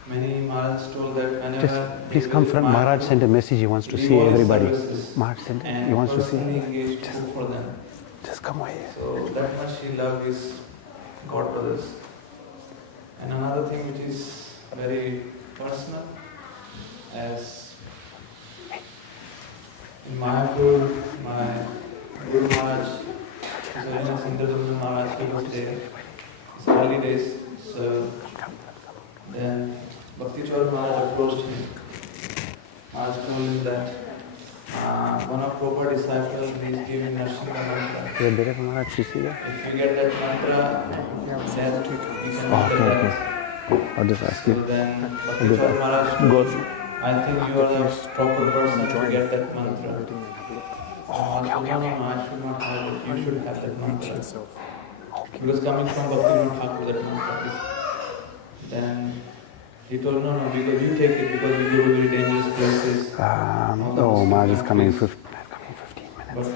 many Maharaj told that whenever Just please come front. Maharaj sent a message, he wants to see everybody. Maharaj sent, he wants to see. engaged for them. Just come away. So that much he loved his God brothers. And another thing which is very personal, as in Mayapur, my Guru Maharaj, Holiness Indradumna Maharaj, he was there, his early days. So then Bhakti Charu Maharaj approached him. Maharaj told him that one of Prabhupada disciples is giving Narsingha mantra. Maharaj, you see that? If you get that mantra, then you can Okay. I'll just ask So you. then Bhakti Charu Maharaj told Go. him, I think you are the proper person to get that mantra. So I should not have it. You should have that mantra. Because coming from Bhaktivedanta Thakur, that mantra is, then he told, no, because you take it because you go to very dangerous places. Maharaj is coming in 15 minutes. But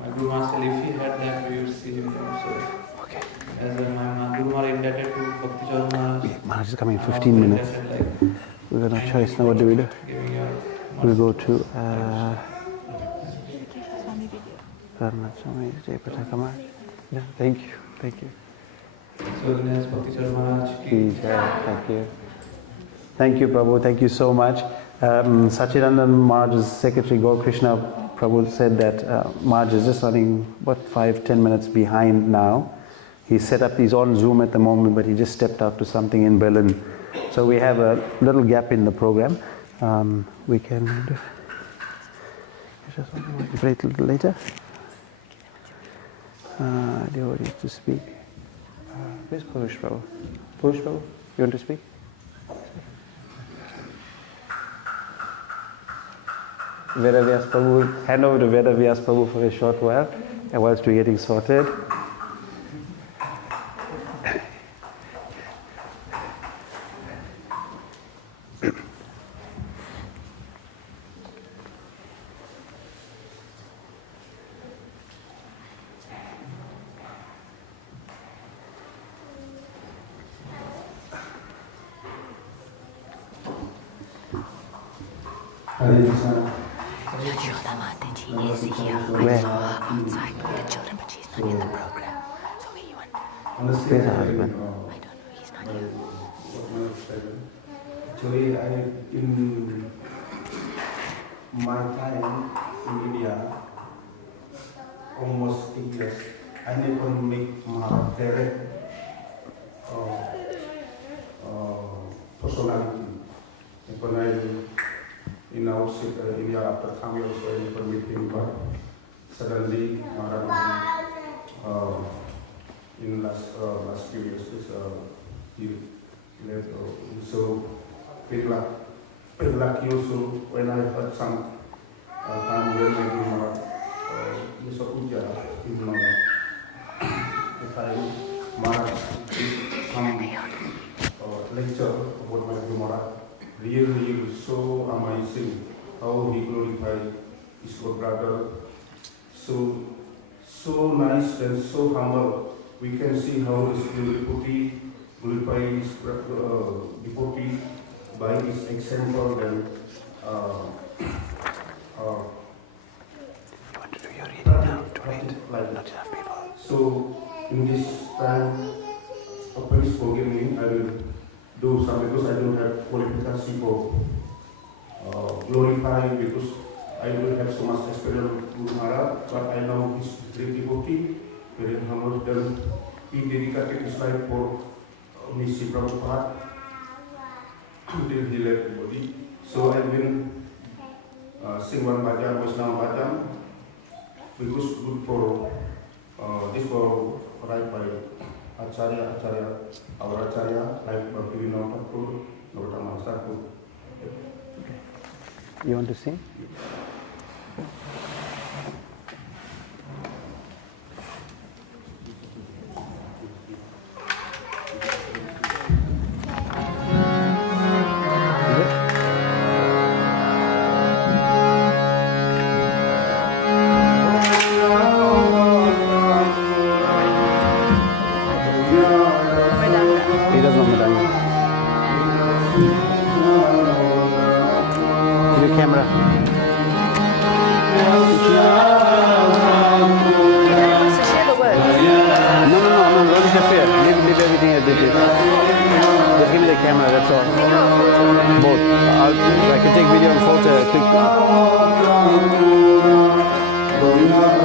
my Guru Master, if he had that, we would see him also. Okay. As my Guru Maharaj indebted to Bhakti Charu Maharaj. Maharaj is coming in 15 minutes. We've got no choice now. What do we do? We go to yeah, thank you. So Holiness Bhakti Charu Maharaj. Thank you. Thank you, Prabhu. Thank you so much. Sachidanand Maharaj's secretary, Gaur Krishna Prabhu, said that Maharaj is just running, 5-10 minutes behind now. He's on Zoom at the moment, but he just stepped out to something in Berlin. So we have a little gap in the program. We can just wait a little later. Devotees to speak. Where's Purush Prabhu? Purush Prabhu, you want to speak? Vedavyas Prabhu, hand over to Vedavyas Prabhu for a short while, and whilst we're getting sorted. Where? Is here. I saw her outside with the children, but she's not in the program. So where you want? Where's her husband? I don't know. He's not here. Actually, in my time in India, almost 8 years, I never make my direct personality. When I in outside India after coming also I never meet him, but suddenly Maharaj in last few years he left. So feel lucky also when I heard some time when my Guru Maharaj Mr. Puja in if I Maharaj some lecture about my Guru Maharaj. Really so amazing how he glorified his God brother. So nice and so humble. We can see how his devotee glorified his devotee by his example and You want to do your reading now? Too late. Like not enough people. So in this time of his forgiving, I will do some because I don't have qualification for glorifying because I don't have so much experience with Guru Maharaj, but I know his great devotee, very humble. Then he dedicated his life for Srila Prabhupada until he left the body. So I've been sing one bhajan, Vaishnava bhajan, because good for this for right by Acharya, our Acharya, like Bhaktivedanta Swami. You want to sing? Oh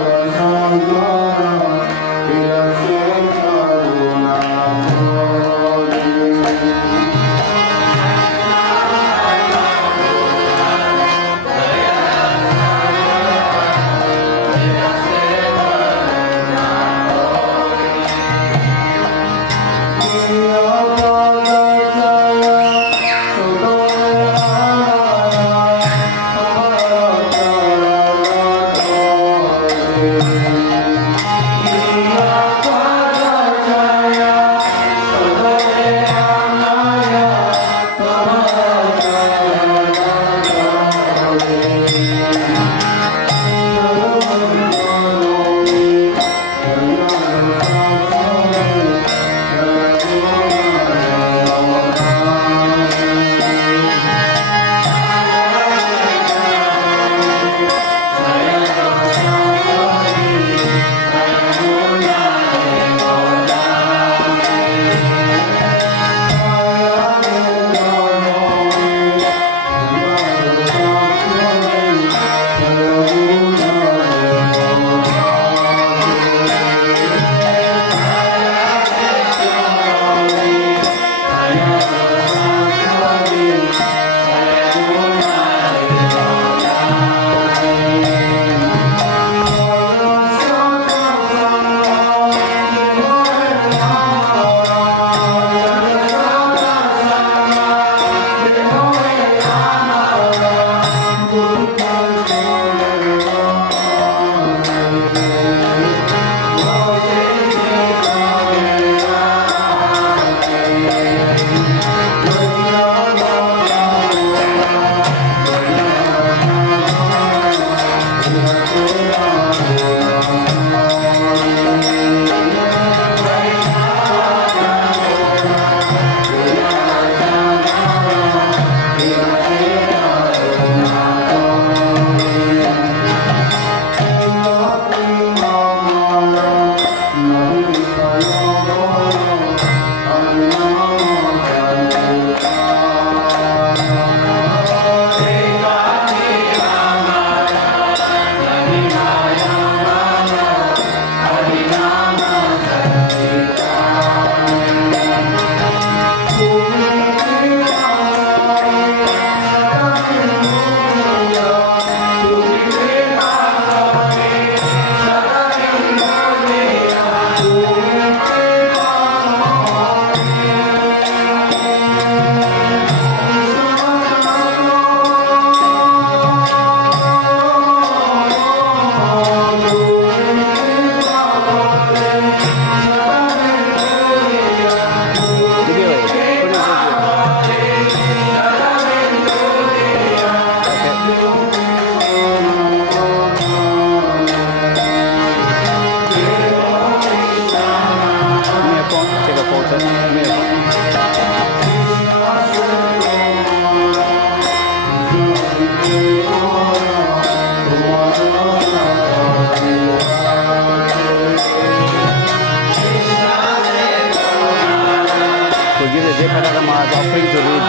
give the Jai Pataka Maharaj offering to read.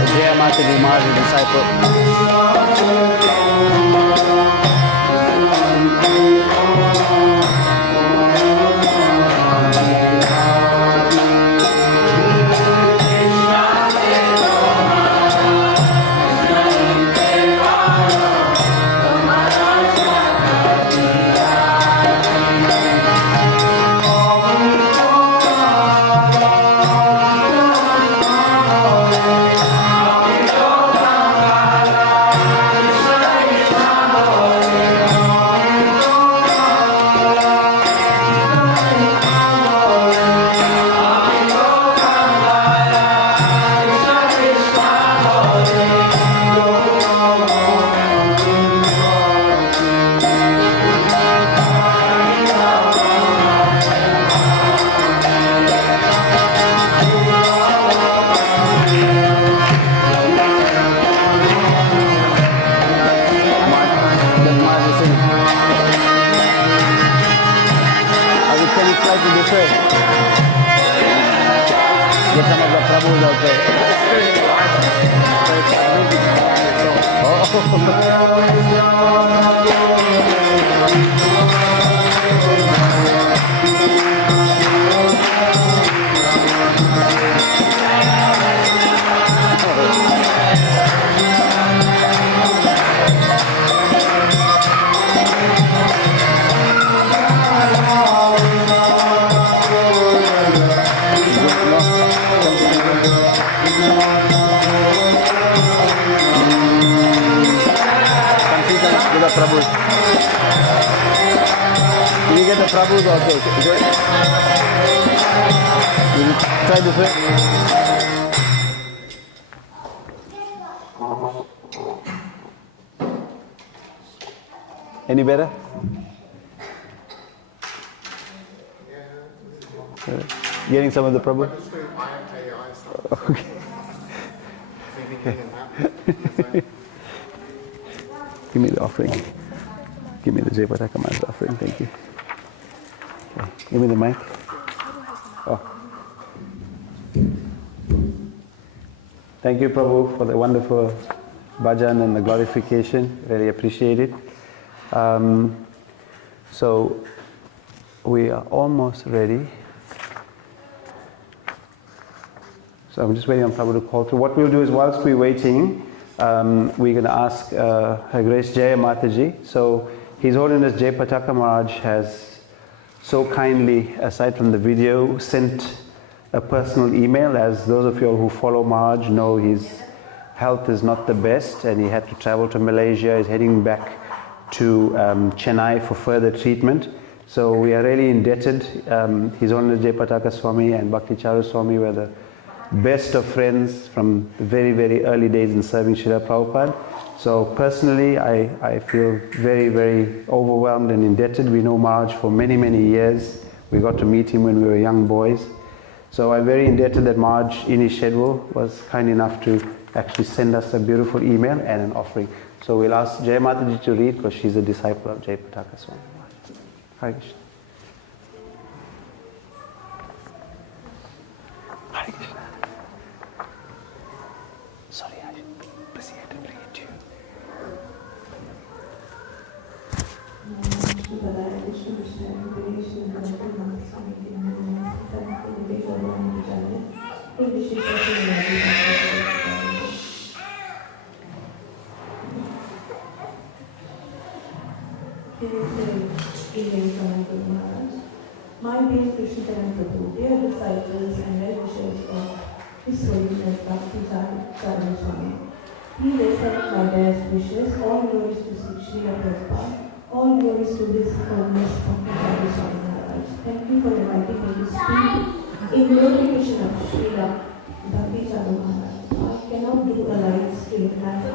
The Jai Mataji Maharaj disciple. Get some of the Prabhus out there. Prabhus. Can you get the Prabhus also? Will you try this way? Any better? Getting some of the Prabhus? Okay. Give me the offering. Give me the Jai Pataka Maharaj offering. Thank you. Okay. Give me the mic. Oh. Thank you, Prabhu, for the wonderful bhajan and the glorification. Really appreciate it. So we are almost ready. So I'm just waiting on Prabhu to call through. What we'll do is, whilst we're waiting, we're going to ask Her Grace Jaya Mataji. So His Holiness Jai Pataka Maharaj has so kindly, aside from the video, sent a personal email. As those of you who follow Maharaj know, his health is not the best and he had to travel to Malaysia. He's heading back to Chennai for further treatment. So we are really indebted. His Holiness Jai Pataka Swami and Bhakti Charu Swami were the best of friends from the very, very early days in serving Srila Prabhupada. So personally, I feel very, very overwhelmed and indebted. We know Maharaj for many, many years. We got to meet him when we were young boys. So I'm very indebted that Maharaj in his schedule was kind enough to actually send us a beautiful email and an offering. So we'll ask Jai Mataji to read, because she's a disciple of Jai Pataka Swami. Hare Krishna. Hare Krishna. Sorry, I busy to bring it to you. My dear Krishna Prabhu, dear disciples and well-wishers of His Holiness Bhakti Charu Swami, please accept my best wishes. All glories to Srila Prabhupada, all glories to His Holiness Bhakti Charu Swami Maharaj. Thank you for inviting me to speak in glorification of Srila Bhakti Charu Maharaj. I cannot do a light stream as I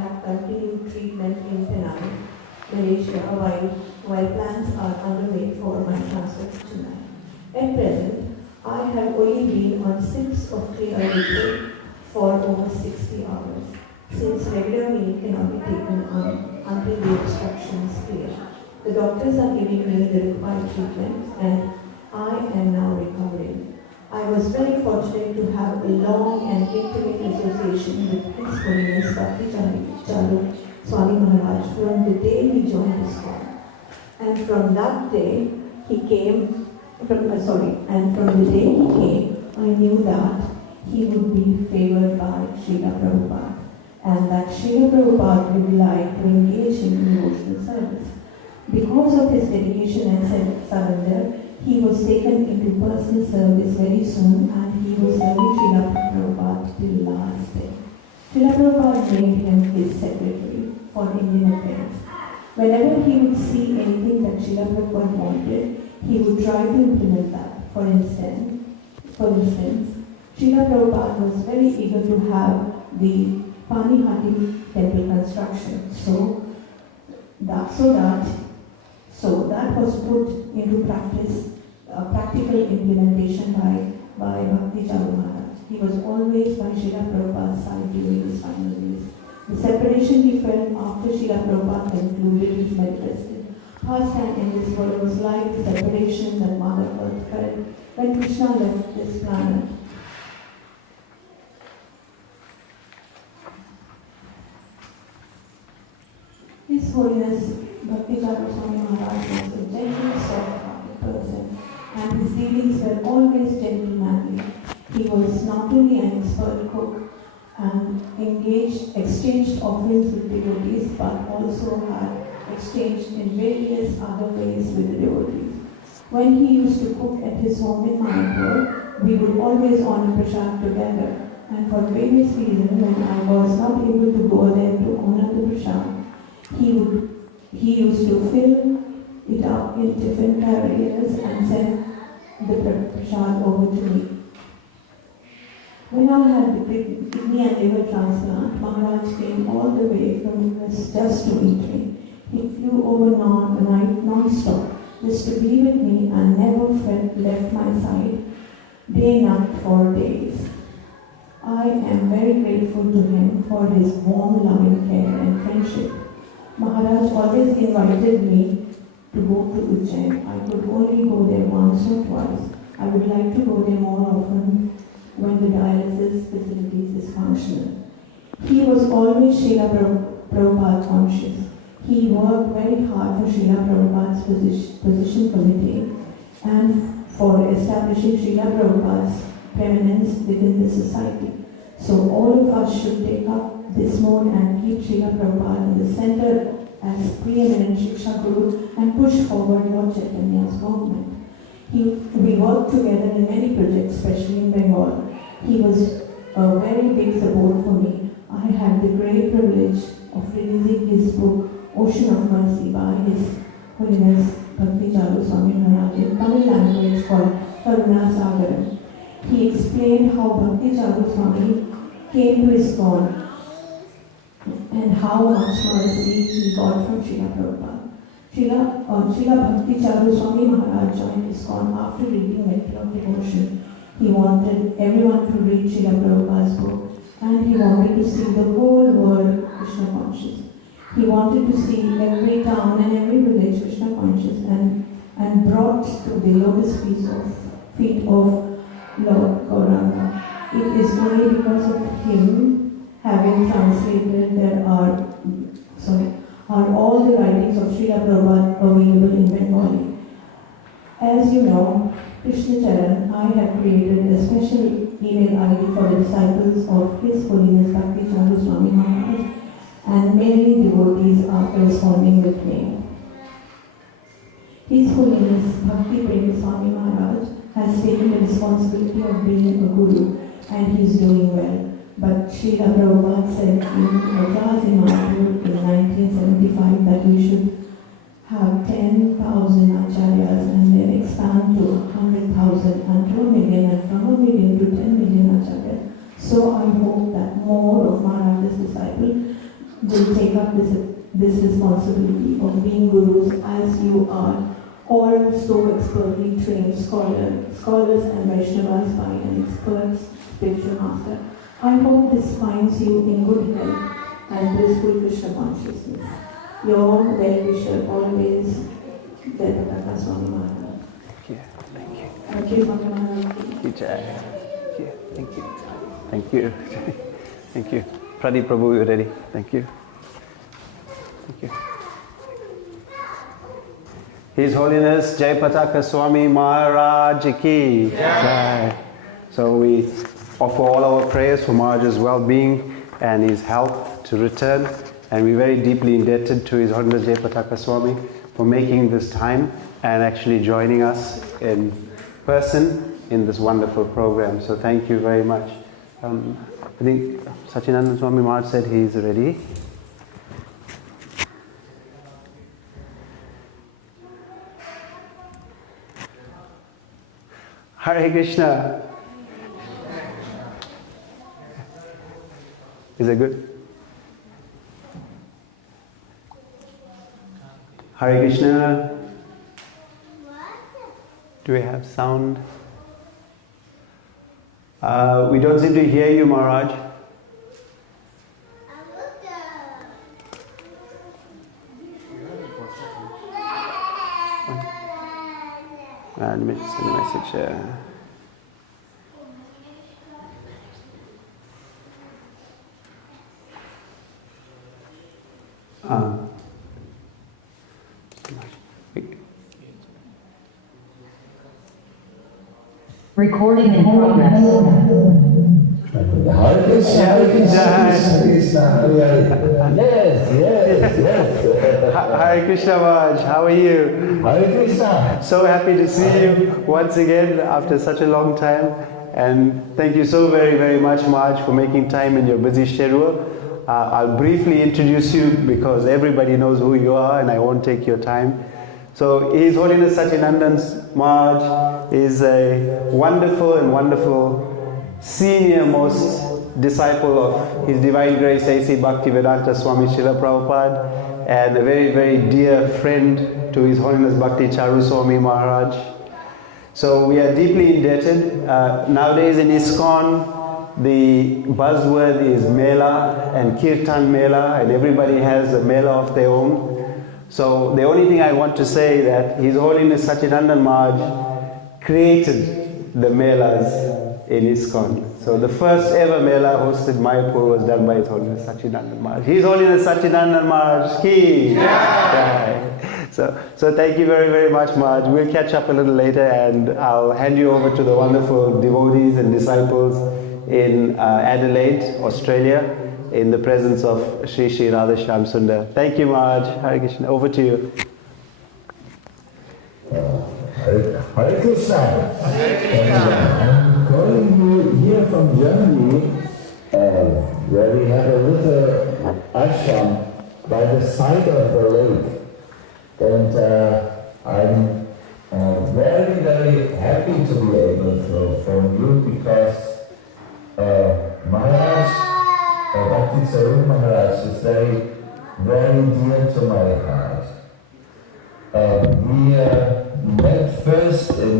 have continued treatment in Penang, Malaysia, while plans are underway for my transfer to Chennai. At present, I have only been on sips of clear liquid for over 60 hours, since regular meal cannot be taken on until the obstruction is clear. The doctors are giving me the required treatment and I am now recovering. I was very fortunate to have a long and intimate association with His Holiness Bhakti Charu Swami Maharaj from the day he joined ISKCON. And from that day he came, from the day he came, I knew that he would be favored by Srila Prabhupada and that Srila Prabhupada would like to engage in devotional service. Because of his dedication and surrender, he was taken into personal service very soon and he was serving Srila Prabhupada till last day. Srila Prabhupada made him his secretary for Indian affairs. Whenever he would see anything that Srila Prabhupada wanted, he would try to implement that. For instance, Srila Prabhupada was very eager to have the Panihati temple construction. So that was put into practice, practical implementation by Bhakti Charu Maharaj. He was always by Srila Prabhupada's side during his final days. The separation he felt after Srila Prabhupada concluded his manifested pastime in this world was like the separation that Mother Earth felt when Krishna left this planet. His Holiness Bhakti Charu Swami Maharaj was a gentle, soft-hearted person, and his dealings were always gentlemanly. He was not only an expert cook and exchanged offerings with devotees, but also had exchanged in various other ways with the devotees. When he used to cook at his home in Mayapur, we would always honor Prasad together, and for various reasons, when I was not able to go there to honor the Prasad, he used to fill it up in different carriers and send the Prasad over to me. When I had the kidney and liver transplant, Maharaj came all the way from US just to meet me. He flew overnight non-stop just to be with me and never left my side day and night for days. I am very grateful to him for his warm, loving care and friendship. Maharaj always invited me to go to Ujjain. I could only go there once or twice. I would like to go there more often when the dialysis facilities is functional. He was always Srila Prabhupada conscious. He worked very hard for Srila Prabhupada's position committee and for establishing Srila Prabhupada's preeminence within the society. So all of us should take up this mode and keep Srila Prabhupada in the center as preeminent Shiksha Guru and push forward Lord Chaitanya's movement. We worked together in many projects, especially in Bengal. He was a very big support for me. I had the great privilege of releasing his book, Ocean of Mercy, by His Holiness Bhakti Charu Swami Maharaj in Tamil language called Karuna. He explained how Bhakti Charu Swami came to ISKCON and how much mercy he got from Srila Prabhupada. Srila Bhakti Charu Swami Maharaj joined ISKCON after reading Letter of Devotion. He wanted everyone to read Srila Prabhupada's book and he wanted to see the whole world Krishna conscious. He wanted to see every town and every village Krishna conscious and brought to the lotus feet of Lord Gauranga. It is only because of him having translated are all the writings of Srila Prabhupada available in Bengali. As you know, Krishna Charan, I have created a special email ID for the disciples of His Holiness Bhakti Charu Swami Maharaj, and many devotees are corresponding with me. His Holiness Bhakti Swami Maharaj has taken the responsibility of being a guru, and he is doing well. But Srila Prabhupada said in a class in Mayapur in 1975 that we should have 10,000 acharyas and then expand to 100,000 and to 1 million and from 1 million to 10 million acharyas. So I hope that more of Maharaj's disciples will take up this responsibility of being gurus as you are all so expertly trained scholars and Vaishnavas by an expert spiritual master. I hope this finds you in good health and blissful Krishna consciousness. Your well-wisher always, Shri Maharaj. Thank you. Thank you. Thank you. Pradeep Prabhu, you're ready. Thank you. Thank you. His Holiness Jayapataka Swami Maharaj ki Jai. So we offer all our prayers for Maharaj's well-being and his health to return. And we're very deeply indebted to His Holiness Jayapataka Swami for making this time and actually joining us in person in this wonderful program. So thank you very much. I think Sachinandan Swami Maharaj said he's ready. Hare Krishna. Is it good? Hare Krishna. Do we have sound? We don't seem to hear you, Maharaj. Let me send a message here. Recording in progress. Hare Krishna, Hare Krishna, Krishna Krishna, yes. Hare Krishna Maharaj, how are you? Hare Krishna. So happy to see you once again after such a long time. And thank you so very, very much, Maharaj, for making time in your busy schedule. I'll briefly introduce you because everybody knows who you are and I won't take your time. So His Holiness Sachinandan Maharaj is a wonderful senior most disciple of His Divine Grace A.C. Bhaktivedanta Swami Srila Prabhupada and a very, very dear friend to His Holiness Bhakti Charu Swami Maharaj. So we are deeply indebted. Nowadays in ISKCON, the buzzword is Mela and Kirtan Mela, and everybody has a Mela of their own. So the only thing I want to say that His Holiness Sachinandan Maharaj created the Melas in ISKCON. So the first ever Mela hosted in Mayapur was done by His Holiness Sachinandan Maharaj. His Holiness Sachinandan Maharaj ki Jai. So thank you very, very much, Maharaj. We'll catch up a little later and I'll hand you over to the wonderful devotees and disciples in Adelaide, Australia, in the presence of Sri Radha Shyam Sundar. Thank you, Maharaj. Hare Krishna. Over to you. Hare Krishna. I'm calling you here from Germany, where we have a little ashram by the side of the lake. And I'm very, very happy to be able to phone you because Maharaj, Bhakti Charu Maharaj is very, very dear to my heart. We met first in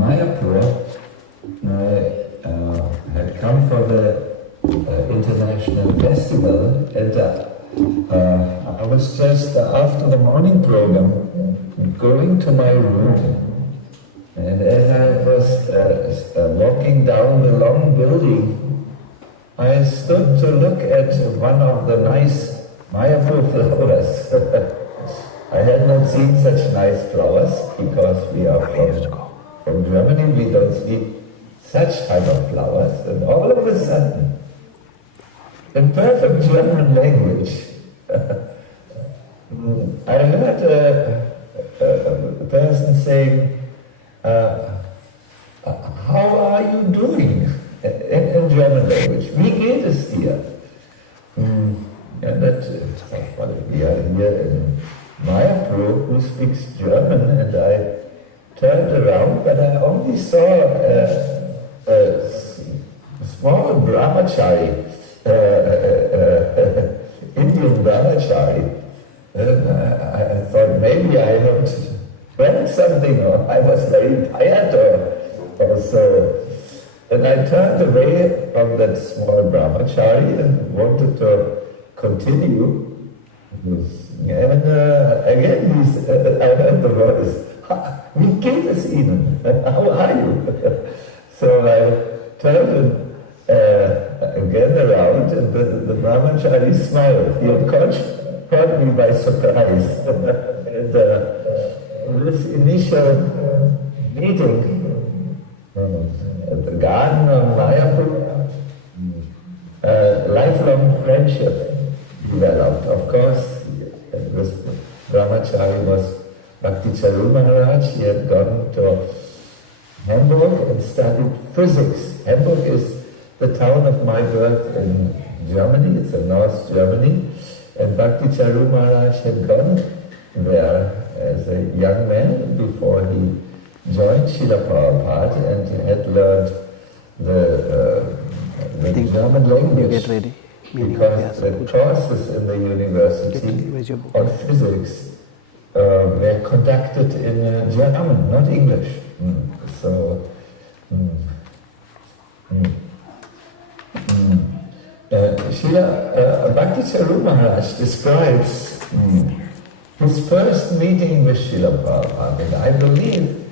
Mayapur. I had come for the international festival and I was just after the morning program going to my room. And as I was walking down the long building, I stood to look at one of the nice Mayapur flowers. I had not seen such nice flowers because we are from Germany, we don't see such type of flowers. And all of a sudden, in perfect German language, I heard a person saying, how are you doing? In German language. Wie geht es dir? And that, well, we are here in Mayapur, who speaks German, and I turned around, but I only saw a small brahmachari, Indian brahmachari. And I thought maybe I had read something, or I was very tired, or so. And I turned away from that small brahmachari and wanted to continue. And again, I heard the words, wie geht Brahmachari smiled. He had caught me by surprise. And this initial meeting at the garden of Mayapur, lifelong friendship developed. Of course, this Brahmachari was Bhakti Charu Maharaj. He had gone to Hamburg and studied physics. Hamburg is the town of my birth in Germany. It's in North Germany. And Bhakti Charu Maharaj had gone there as a young man before he joined Srila Prabhupada and had learned the German language. Get ready. Because the courses in the university on physics were conducted in German, not English. Srila Bhakti Charu Maharaj describes his first meeting with Srila Prabhupada. And I believe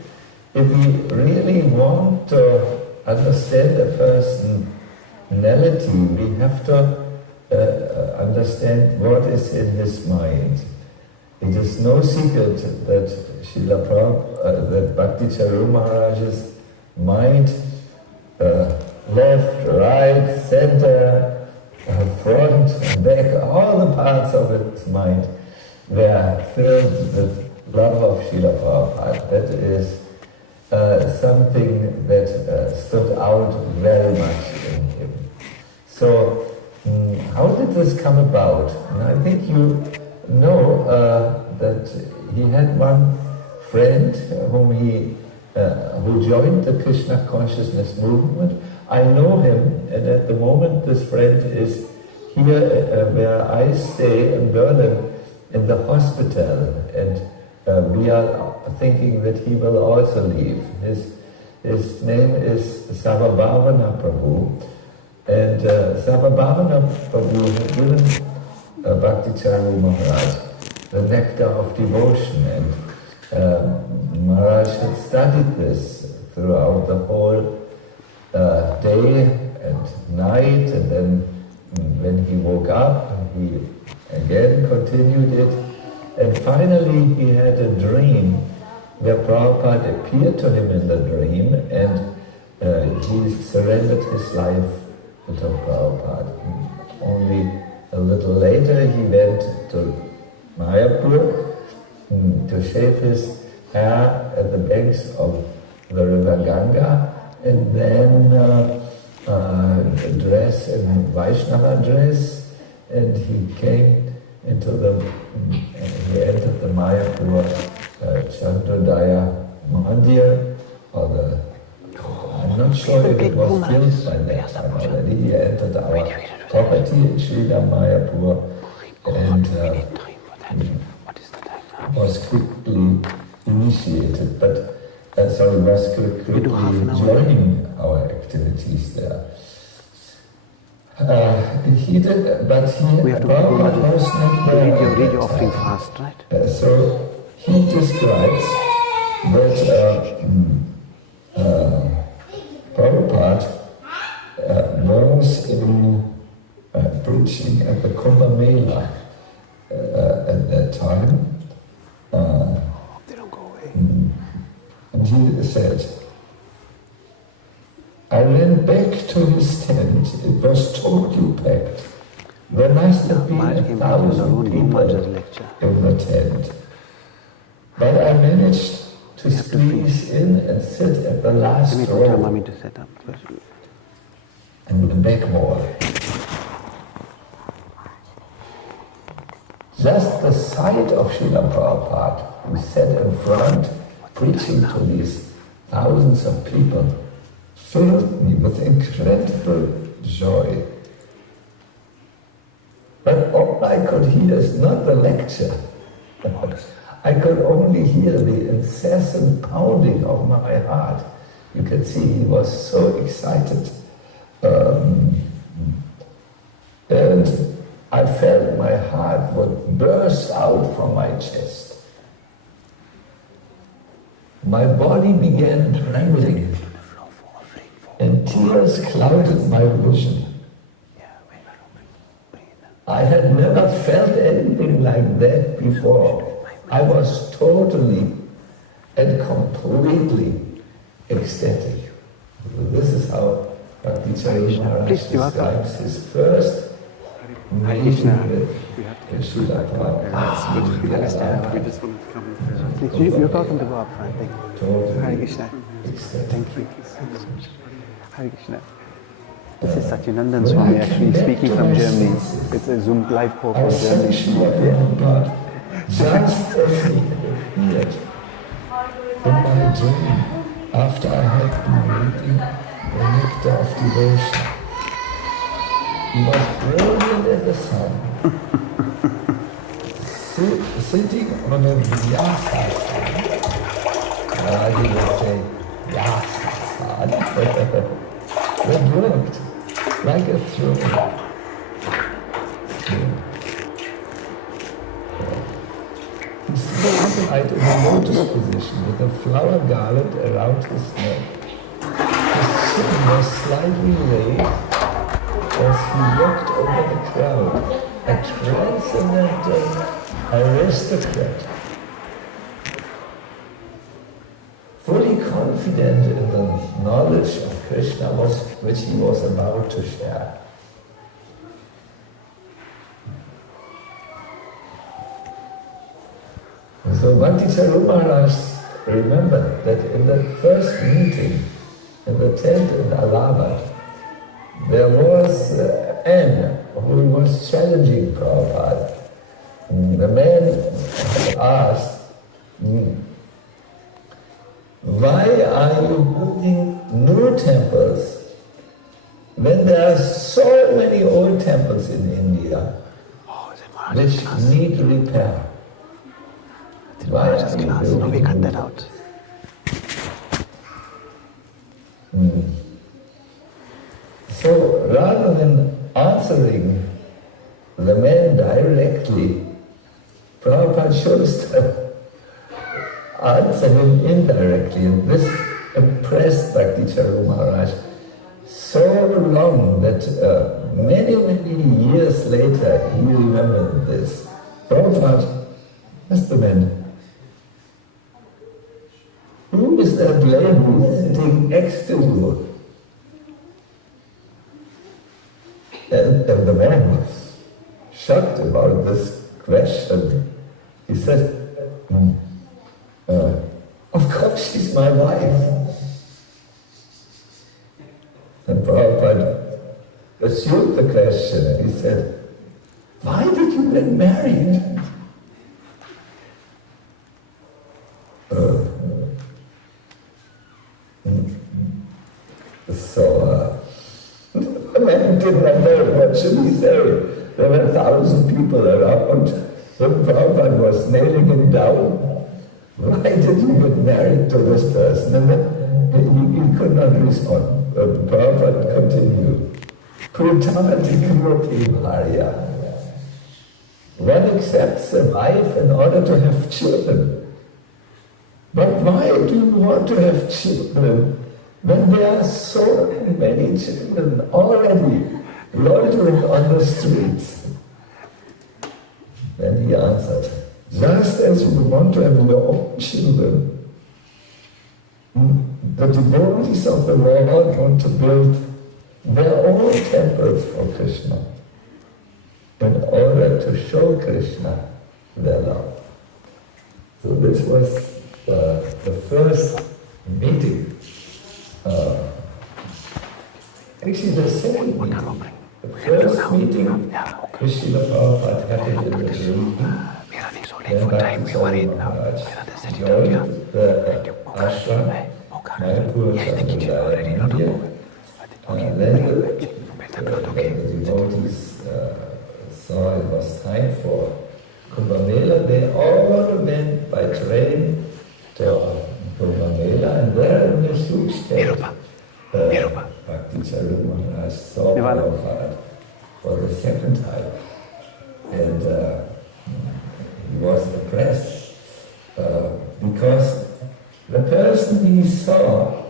if we really want to understand a personality, we have to understand what is in his mind. It is no secret that Srila Prabhupada, that Bhakti Charu Maharaj's mind, left, right, center, front, back, all the parts of its mind were filled with love of Srila Prabhupada. That is something that stood out very much in him. So, how did this come about? And I think you know that he had one friend who joined the Krishna Consciousness movement. I know him, and at the moment this friend is here where I stay in Berlin in the hospital, and we are thinking that he will also leave. His name is Sarvabhavana Prabhu, and Sarvabhavana Prabhu had given Bhakti Charu Maharaj the nectar of devotion, and Maharaj had studied this throughout the whole day and night, and then when he woke up, he again continued it, and finally he had a dream where Prabhupada appeared to him in the dream, and he surrendered his life to Prabhupada. Only a little later he went to Mayapur to shave his hair at the banks of the river Ganga, and then dress in Vaishnava dress, and he came into he entered the Mayapur Chandrodaya Mandir, or I'm not sure if it was built by that time already. He entered our property in Srila Mayapur, and was quickly initiated, but was quickly joining our activities there. He did, but he was not there. Read your offering fast, right? So he describes that Prabhupada was in preaching at the Kumbh Mela at that time. They don't go away. And he said, I ran back to his tent. It was totally packed. There must have been 1,000 people in the tent. But I managed to squeeze in and sit at the last row in the back wall. Just the sight of Srila Prabhupada, who sat in front preaching to these thousands of people, filled me with incredible joy. But all I could hear is not the lecture. I could only hear the incessant pounding of my heart. You can see he was so excited. And I felt my heart would burst out from my chest. My body began trembling, and tears clouded my vision. I had never felt anything like that before. I was totally and completely ecstatic. This is how Bhakti Charu Maharaj describes his first meeting with Srila Prabhupada. We just wanted to come. You're welcome to go up front. Thank you. Hare Krishna. Thank you. Hare Krishna. This is Sachinandan Swami actually speaking from Germany. It's a Zoom live call from Germany. Just as he appeared in my dream after I had been reading the nectar of devotion. He was brilliant as the sun, sitting on a Vyasa. He would say, Vyasa. That worked like a throne. He sat in a lotus position with a flower garland around his neck. His chin was slightly raised as he looked over the crowd, a transcendental aristocrat, fully confident in the knowledge of Krishna which he was about to share. So Bhakti Charu Maharaj remembered that in the first meeting in the tent in Allahabad, there was N who was challenging Prabhupada. The man asked, why are you building new temples when there are so many old temples in India which need repair? Why are you building No, we cut that out. So rather than answering the man directly, Prabhupada chose to answer him indirectly, and this impressed Bhakti Charu Maharaj so long that many years later he remembered this. Prabhupada, Mr. Man, who is that lady sitting next to you? And the man was shocked about this question. He said, of course she's my wife. And Prabhupada pursued the question and he said, why did you get married? The man did not know what should he say. There were 1,000 people around. When Prabhupada was nailing him down, why did you get married to this person? And then he could not respond. Prabhupada continued. One accepts a wife in order to have children. But why do you want to have children when there are so many children already loitering on the streets? Then he answered, just as you want to have your own children, the devotees of the Lord want to build their own temples for Krishna in order to show Krishna their love. So this was the first meeting. Actually, the second meeting. The first meeting, Srila Prabhupada had in the room. Then Bhakti Charu Maharaj joined the ashram, Mayapur, India. Then the devotees saw it was time for Kumbh Mela. They all went by train to Kumbh Mela, and there in a huge tent, Bhakti Charu Maharaj saw Prabhupada for the second time. And he was impressed because the person he saw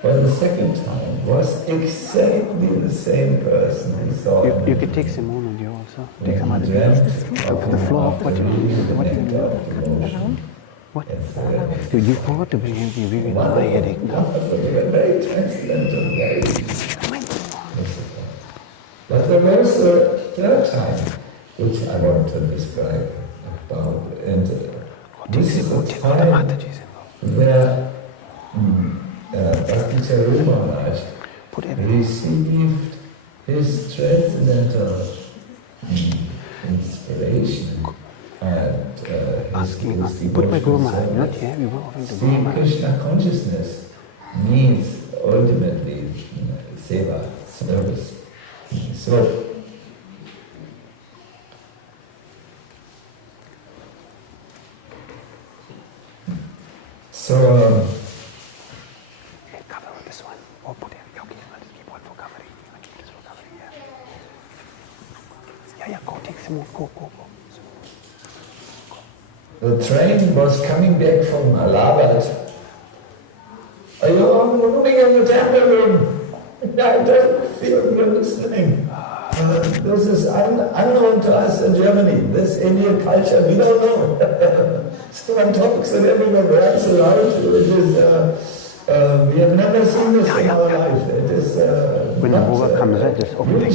for the second time was exactly the same person he saw. You could take Simone and you also. Take some other people. For the floor, what do you do? What? Dude, you forgot to bring anything. We will have a headache now. Very transcendental, very. But there was a third time, which I want to describe about, and this is a time where Bhakti Charu Maharaj received his transcendental inspiration and put my Guru Maharaj, not here, we were offering to Guru Maharaj. Krishna Consciousness means ultimately seva, service. So cover with this one. Or put it. Okay, I'll just keep one for covering. I'll keep this for covering, yeah. Yeah, go, take some more. Go. The train was coming back from Allahabad. I'm moving in the temple room. I don't feel you're listening. This is unknown to us in Germany. This Indian culture, we don't know. Some topics that everyone runs around. It is, we have never seen this in our life. It is when the Buddha comes out, just open it.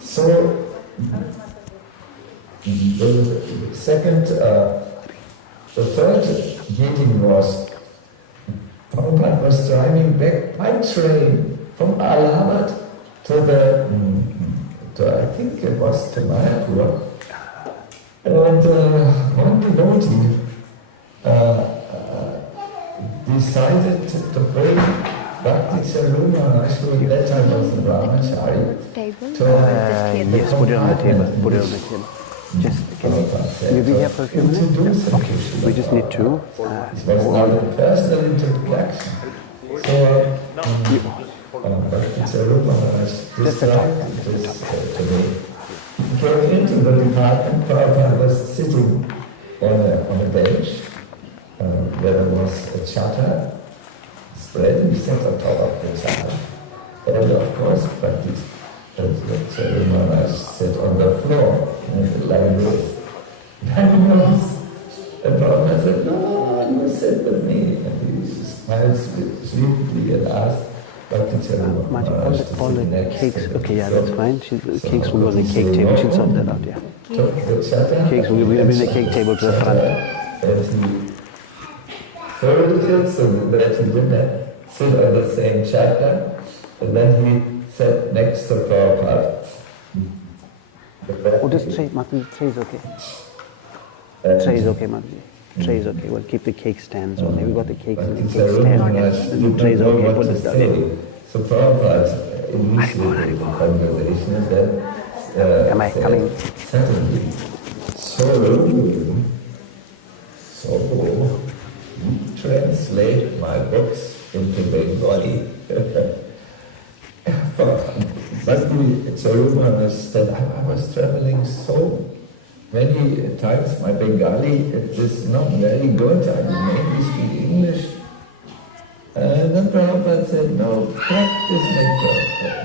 So, the third meeting was Prabhupada was driving back by train from Allahabad to I think it was to Mayapur. And one devotee decided to bring Bhakti Charu Maharaj, who at that time was the Brahmachari, yes, put it on the table. Just, can we be here for a few minutes? Yeah. Okay, we just need to. It was not a personal introduction. So, Bhakti Charu Maharaj described this to me. He came into the department. Prabhupada was sitting on a bench where there was a chata spread. He sat on top of the chata. And of course, Bhakti Charu Maharaj sat on the floor like this. And Prabhupada said, "No, you sit with me." And he smiled sweetly and asked Bhakti Charu Maharaj to all the cakes, okay, yeah, that's fine. The cakes will go on the cake table. She'll sort that out, yeah. Cakes will bring the cake table to the front. And he folded it so that he didn't sit on the same chapter. And then he sat next to Prabhupada. Oh, this tray, Mataji, tray is okay. Tray is okay, Mataji. Tray is okay. We'll keep the cake stands only. We got the cakes and the cake stand. The tray is okay. Put this down. So Prabhupada initiated the conversation and then am I coming? Suddenly, so translate my books into Bengali. Bhakti Charu Maharaj said, I was traveling so many times. My Bengali is not very good. I mainly speak English. And then Prabhupada said, no, practice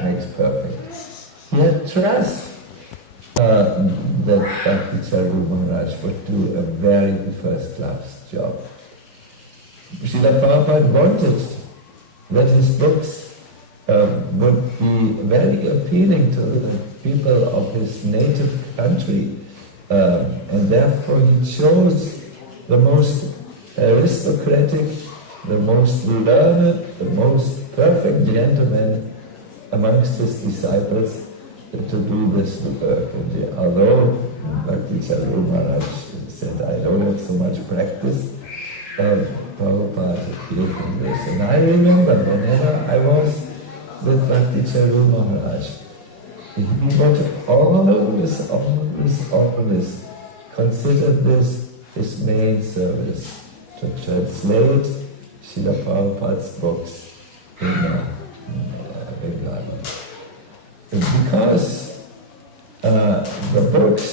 makes perfect. He had trust that Bhakti Charu Maharaj would do a very first-class job. Srila Prabhupada wanted that his books would be very appealing to the people of his native country, and therefore he chose the most aristocratic, the most learned, the most perfect gentleman amongst his disciples to do this work. And although Bhakti Charu Maharaj said, I don't have so much practice, Prabhupada gave him this. And I remember whenever I was with Bhakti Charu Maharaj, he wanted always considered this his main service, to translate Srila Prabhupada's books in Bengali. Because the books,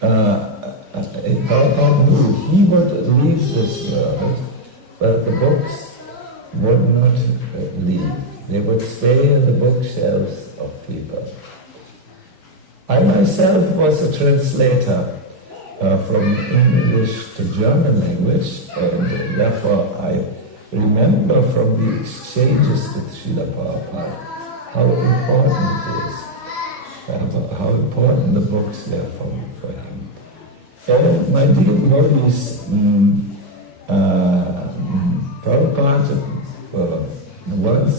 Prabhupada knew he would leave this world but the books would not leave. They would stay in the bookshelves of people. I myself was a translator from English to German language, and therefore I remember from the exchanges with Srila Prabhupada how important it is, how important the books were for him. And my dear devotees, Prabhupada once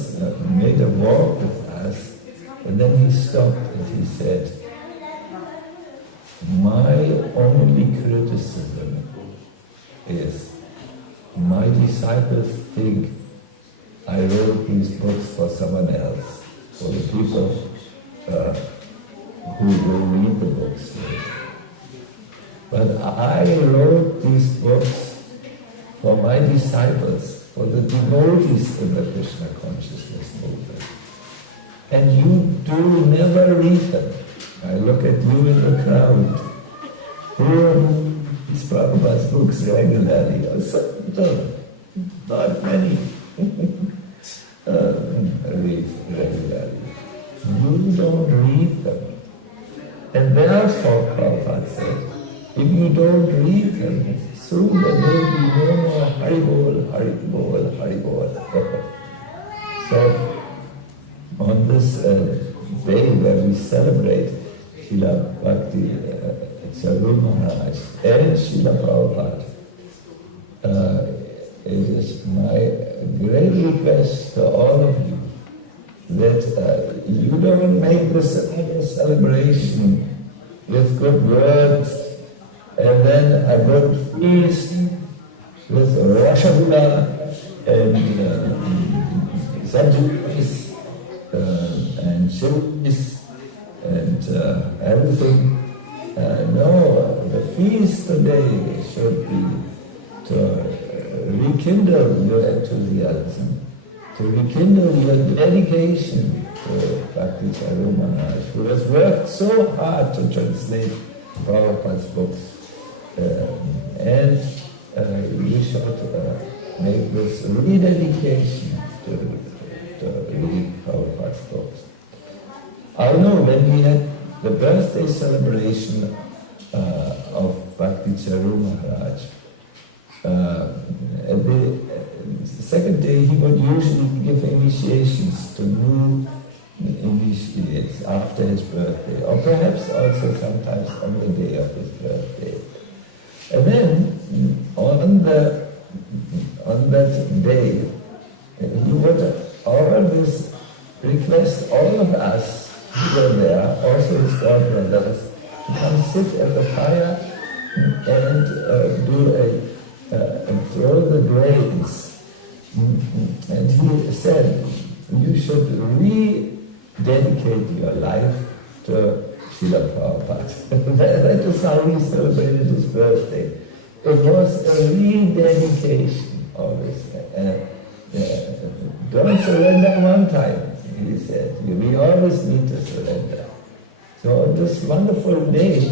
made a walk with us, and then he stopped and he said, "My only criticism is my disciples think I wrote these books for someone else, for the people who will read the books. But I wrote these books for my disciples, for the devotees in the Krishna Consciousness movement. And you do never read them. I look at you in the crowd. Who reads Prabhupada's books regularly? Not many read regularly. You don't read them. And therefore, Prabhupada said, if you don't read them, soon there will be no more Haribol, Haribol, Haribol. So, on this day where we celebrate Srila Bhakti Charu Maharaj and Srila Prabhupada, it is my great request to all of you that you don't make this celebration with good words and then a good feast with Rasagula and Sanjuis and chilies and everything. No, the feast today should be to rekindle your enthusiasm, to rekindle your dedication to Bhakti Charu Maharaj, who has worked so hard to translate Prabhupada's books. And you should make this rededication to read Prabhupada's books. I know when we had the birthday celebration of Bhakti Charu Maharaj, the second day he would usually give initiations to new initiates after his birthday, or perhaps also sometimes on the day of his birthday. And then on that day, he would always request all of us who were there, also his godbrothers, to come sit at the fire and and throw the grains. And he said, you should rededicate your life to Srila Prabhupada. That is how he celebrated his birthday. It was a rededication of his. Don't surrender one time, he said. We always need to surrender. So on this wonderful day,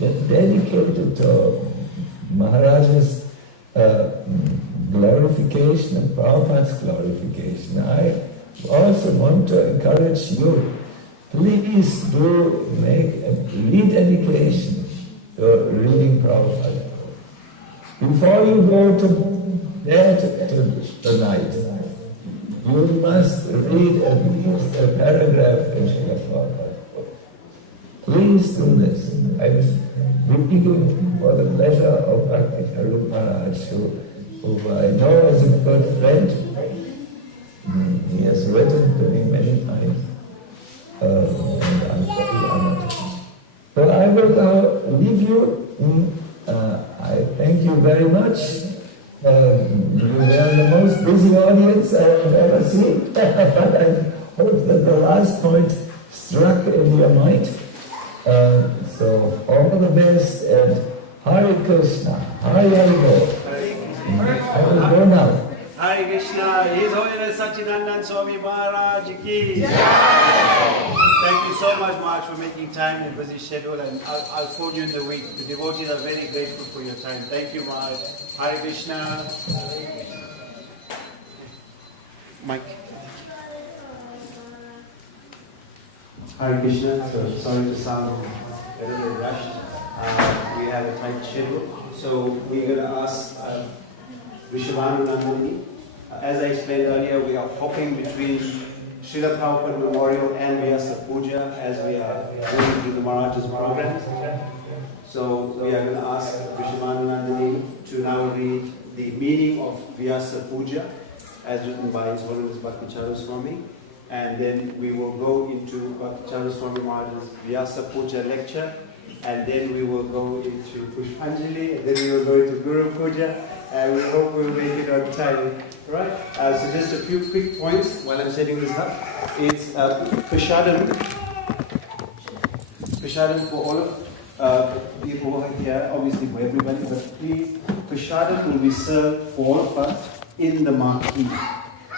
dedicated to Maharaj's glorification and Prabhupada's glorification, I also want to encourage you, please do make a rededication to reading Prabhupada. Before you go to bed tonight, you must read at least a paragraph in Srila Prabhupada's book. Please do this. I'm speaking for the pleasure of Bhakti Charu Maharaj, who I know is a good friend. He has written to me many times, and I'm very honored. So I will now leave you. I thank you very much. You are the most busy audience I have ever seen. But I hope that the last point struck in your mind. So all the best, and Hare Krishna, Hare Hare. I will go now. Hare Krishna, His Holiness Bhaktivedanta Swami Maharaj ki Jai. Thank you so much, Maharaj, for making time in a busy schedule, and I'll phone you in the week. The devotees are very grateful for your time. Thank you, Maharaj. Hare Krishna. Hare Krishna. Mike. Hare Krishna. So sorry to sound a little rushed. We have a tight schedule. So we're going to ask Vrishabhanu Nandini. As I explained earlier, we are hopping between Srila Prabhupada Memorial and Vyasa Puja as we are going through the Maharaj's program. So we are going to ask Vrishabhanu Nandini to now read the meaning of Vyasa Puja as written by His Holiness Bhakti Charu Swami. And then we will go into Bhakti Charu Swami Maharaj's Vyasa Puja lecture. And then we will go into Pushpanjali. And then we will go into Guru Puja. And we hope we will make it on time. Right? So just a few quick points while I'm setting this up. It's Prashadam for all of people who are here, obviously for everybody, but please, Prashadam will be served for all of us in the marquee.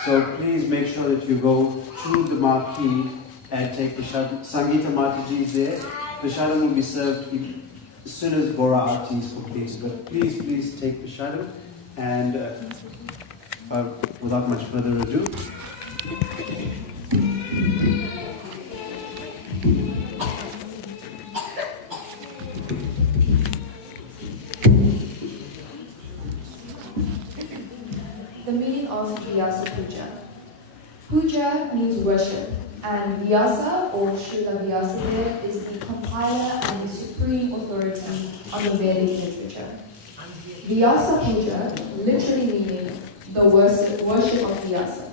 So please make sure that you go to the marquee and take Prashadam. Sangeeta Mataji is there. Prashadam will be served as soon as Bora Aarti is completed. But please take Prashadam. And without much further ado, the meaning of Vyasa Puja. Puja means worship, and Vyasa or Srila Vyasa is the compiler and the supreme authority on the Vedic literature. Vyasa Puja, literally meaning the worship of Vyasa.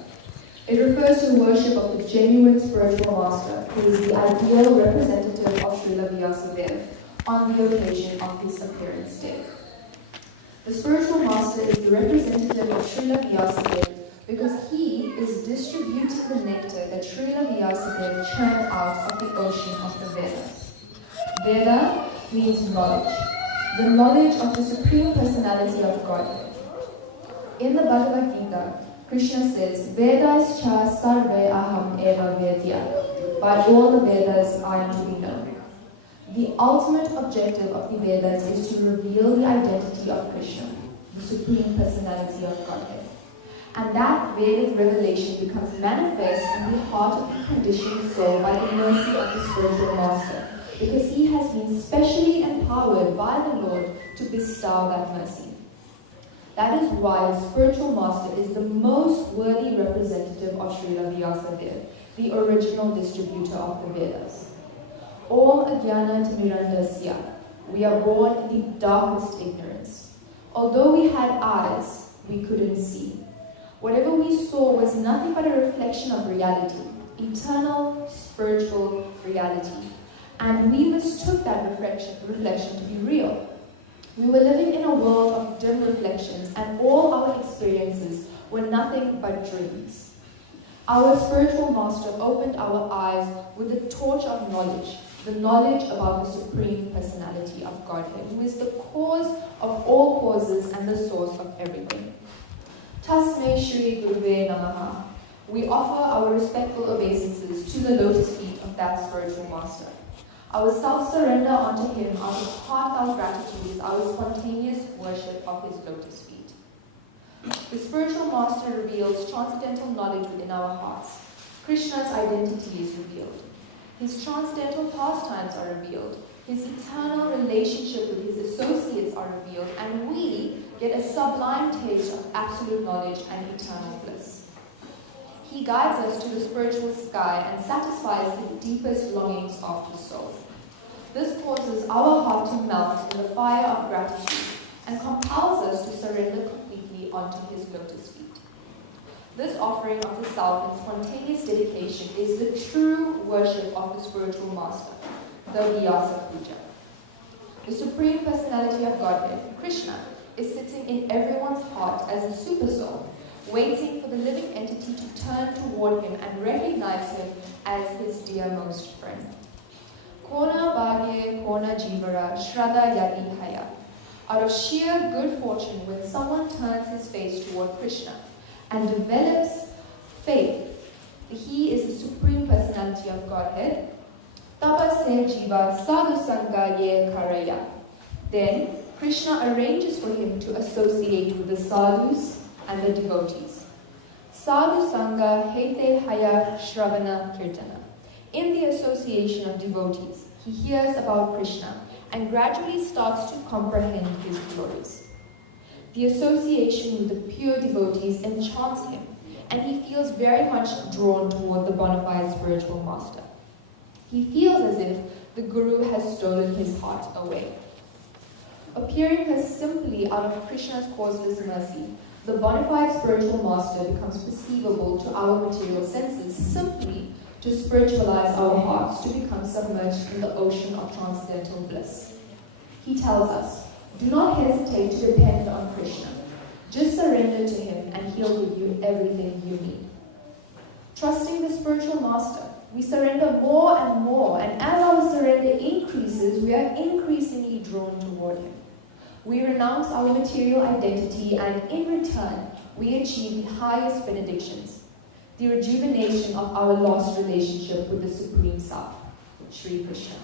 It refers to the worship of the genuine spiritual master, who is the ideal representative of Srila Vyasa on the occasion of his appearance day. The spiritual master is the representative of Srila Vyasa because he is distributing the nectar that Srila Vyasa churned out of the ocean of the Vedas. Veda means knowledge, the knowledge of the Supreme Personality of Godhead. In the Bhagavad Gita, Krishna says, Vedas cha sarve aham eva vedya. By all the Vedas I am to be known. The ultimate objective of the Vedas is to reveal the identity of Krishna, the Supreme Personality of Godhead. And that Vedic revelation becomes manifest in the heart of the conditioned soul by the mercy of the spiritual master, because he has been specially empowered by the Lord to bestow that mercy. That is why the spiritual master is the most worthy representative of Srila Vyasa, the original distributor of the Vedas. Om Ajnana Timirandasya. We are born in the darkest ignorance. Although we had eyes, we couldn't see. Whatever we saw was nothing but a reflection of reality, eternal spiritual reality. And we mistook that reflection to be real. We were living in a world of dim reflections, and all our experiences were nothing but dreams. Our spiritual master opened our eyes with the torch of knowledge, the knowledge about the Supreme Personality of Godhead, who is the cause of all causes and the source of everything. Tasmai Shri Guruve Namaha. We offer our respectful obeisances to the lotus feet of that spiritual master. Our self-surrender unto him out of heartfelt gratitude is our spontaneous worship of his lotus feet. The spiritual master reveals transcendental knowledge within our hearts. Krishna's identity is revealed. His transcendental pastimes are revealed. His eternal relationship with his associates are revealed, and we get a sublime taste of absolute knowledge and eternal bliss. He guides us to the spiritual sky and satisfies the deepest longings of the soul. This causes our heart to melt in the fire of gratitude and compels us to surrender completely onto his lotus feet. This offering of the self and spontaneous dedication is the true worship of the spiritual master, the Vyasa Puja. The Supreme Personality of Godhead, Krishna, is sitting in everyone's heart as a supersoul, waiting for the living entity to turn toward him and recognize him as his dearmost friend. Kona bhagye kona jivara shraddha yadi haya. Out of sheer good fortune, when someone turns his face toward Krishna and develops faith that he is the Supreme Personality of Godhead, tapase jiva sadhu sangha ye karaya. Then Krishna arranges for him to associate with the sadhus and the devotees. Sadhu Sangha Hete Haya Shravana Kirtana. In the association of devotees, he hears about Krishna and gradually starts to comprehend his glories. The association with the pure devotees enchants him, and he feels very much drawn toward the bona fide spiritual master. He feels as if the Guru has stolen his heart away. Appearing as simply out of Krishna's causeless mercy, the bona fide spiritual master becomes perceivable to our material senses simply to spiritualize our hearts, to become submerged in the ocean of transcendental bliss. He tells us, do not hesitate to depend on Krishna. Just surrender to him and he'll give you everything you need. Trusting the spiritual master, we surrender more and more, and as our surrender increases, we are increasingly drawn toward him. We renounce our material identity, and in return, we achieve the highest benedictions, the rejuvenation of our lost relationship with the Supreme Self, Sri Krishna.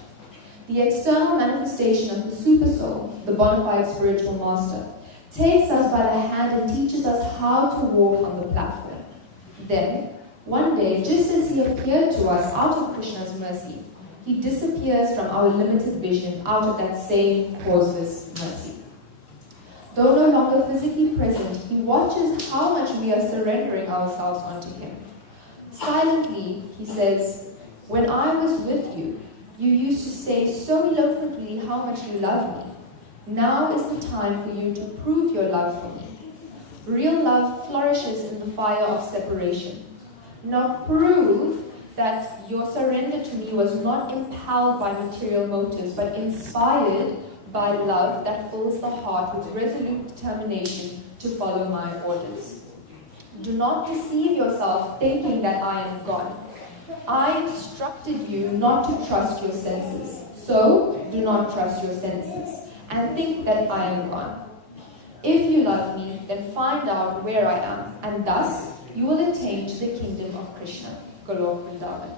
The external manifestation of the Supersoul, the bona fide spiritual master, takes us by the hand and teaches us how to walk on the platform. Then, one day, just as he appeared to us out of Krishna's mercy, he disappears from our limited vision out of that same causeless mercy. Though no longer physically present, he watches how much we are surrendering ourselves unto him. Silently, he says, when I was with you, you used to say so eloquently how much you love me. Now is the time for you to prove your love for me. Real love flourishes in the fire of separation. Now prove that your surrender to me was not impelled by material motives, but inspired by love that fills the heart with resolute determination to follow my orders. Do not deceive yourself thinking that I am God. I instructed you not to trust your senses, so do not trust your senses, and think that I am God. If you love me, then find out where I am, and thus you will attain to the kingdom of Krishna, Golok Vrindavan.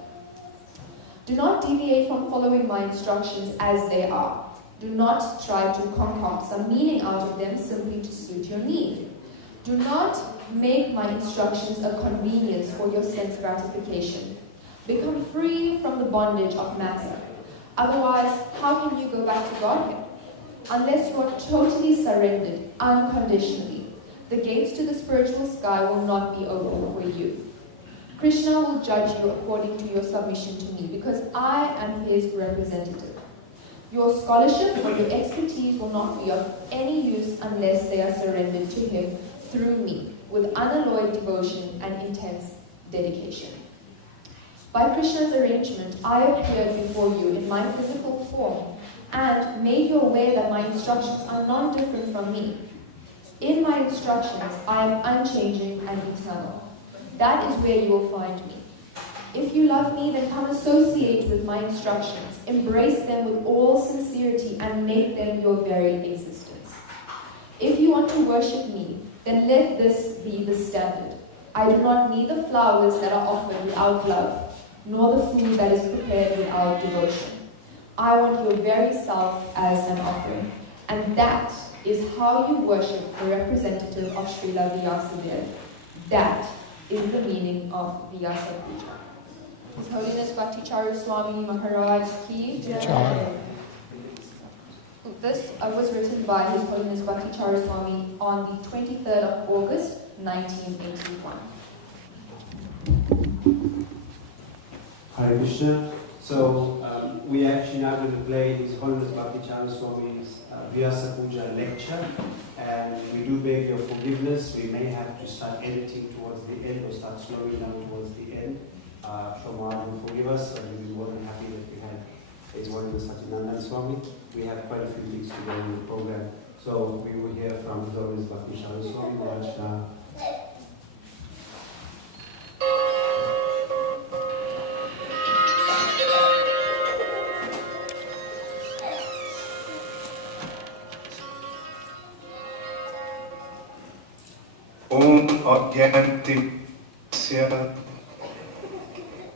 Do not deviate from following my instructions as they are. Do not try to concoct some meaning out of them simply to suit your need. Do not make my instructions a convenience for your sense gratification. Become free from the bondage of matter. Otherwise, how can you go back to Godhead? Unless you are totally surrendered, unconditionally, the gates to the spiritual sky will not be open for you. Krishna will judge you according to your submission to me, because I am his representative. Your scholarship or your expertise will not be of any use unless they are surrendered to him through me, with unalloyed devotion and intense dedication. By Krishna's arrangement, I appeared before you in my physical form and made you aware that my instructions are not different from me. In my instructions, I am unchanging and eternal. That is where you will find me. If you love me, then come associate with my instructions, embrace them with all sincerity, and make them your very existence. If you want to worship me, then let this be the standard. I do not need the flowers that are offered without love, nor the food that is prepared without devotion. I want your very self as an offering, and that is how you worship the representative of Srila Vyasa. That is the meaning of Vyasa Puja. His Holiness Bhakti Charu Swami Maharaj ki Jai. This was written by His Holiness Bhakti Charu Swami on the 23rd of August, 1981. Hare Krishna. So we are actually now going to play His Holiness Bhakti Charu Swami's Vyasa Puja lecture, and we do beg your forgiveness. We may have to start editing towards the end or start slowing down towards the end. Maharaj will forgive us, but we'll be more than happy that we had His Holiness Satyanandan Swami. We have quite a few weeks to go in the program, so we will hear from His Holiness Bhakti Charu Swami Maharaj now. Om Agyantisya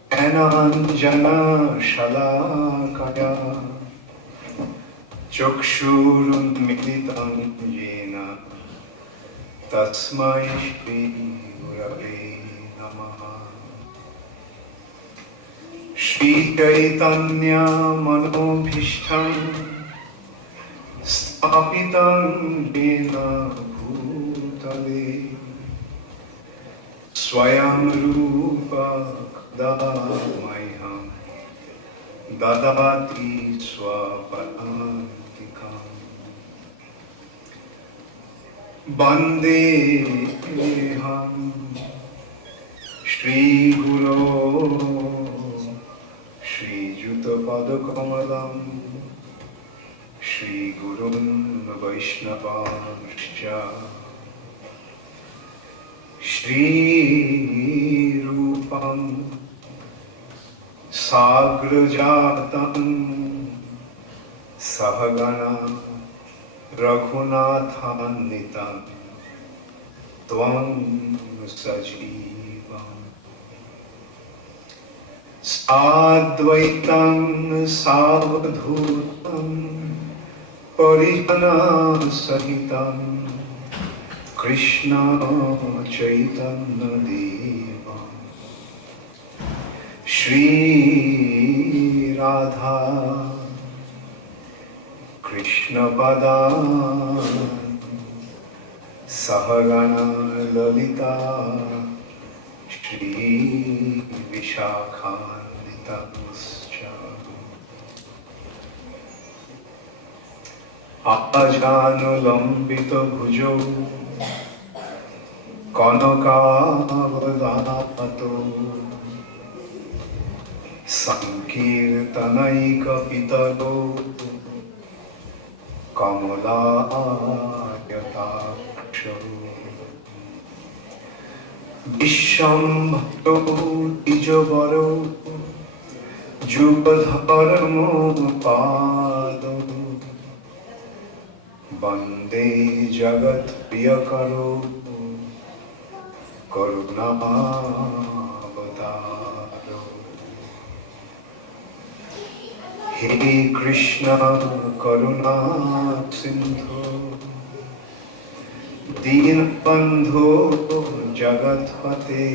Ananjana Shalakaya Chakshurun Militan Jena Tasmai Shri Gurave Namaha. Shri Chaitanya Manobhishtam Stapitam Jena Bhutale Swayam Rupa Kadamayam Dadati Swapadantikam Bandeham Shri Guru Shri Juta Padakamalam Shri Gurun Vaishnavascha Shri Rupam Sagrajatam Sahagana Raghunathannitam Tvam Sajivam Sadvaitam Savadhutam Parijana Sahitam Krishna Chaitanya Deva Shri Radha Krishna Pada Sahagana Lalita Shri Vishakhanitamascha Ajanulambita bhujo Kanakavadanato Sankirtanaika pitaro Kamalayataksho Vishambharo Tijavaro Jubadharmo Pado Bande Jagat Priyakaro Karunavatar Hare Krishna Karuna Sindhu Deenbandhu Jagatpate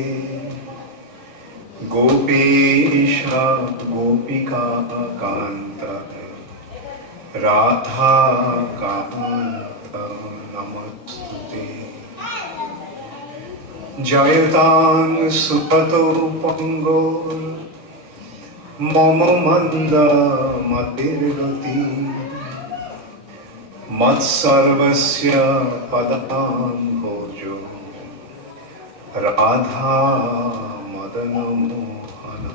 Gopesha Gopika Kanta Radha Kanta Namastute Jayatang Supato Pangol Mama Manda Matirgati Matsarvasya Padam Bhojo Radha Madanamohana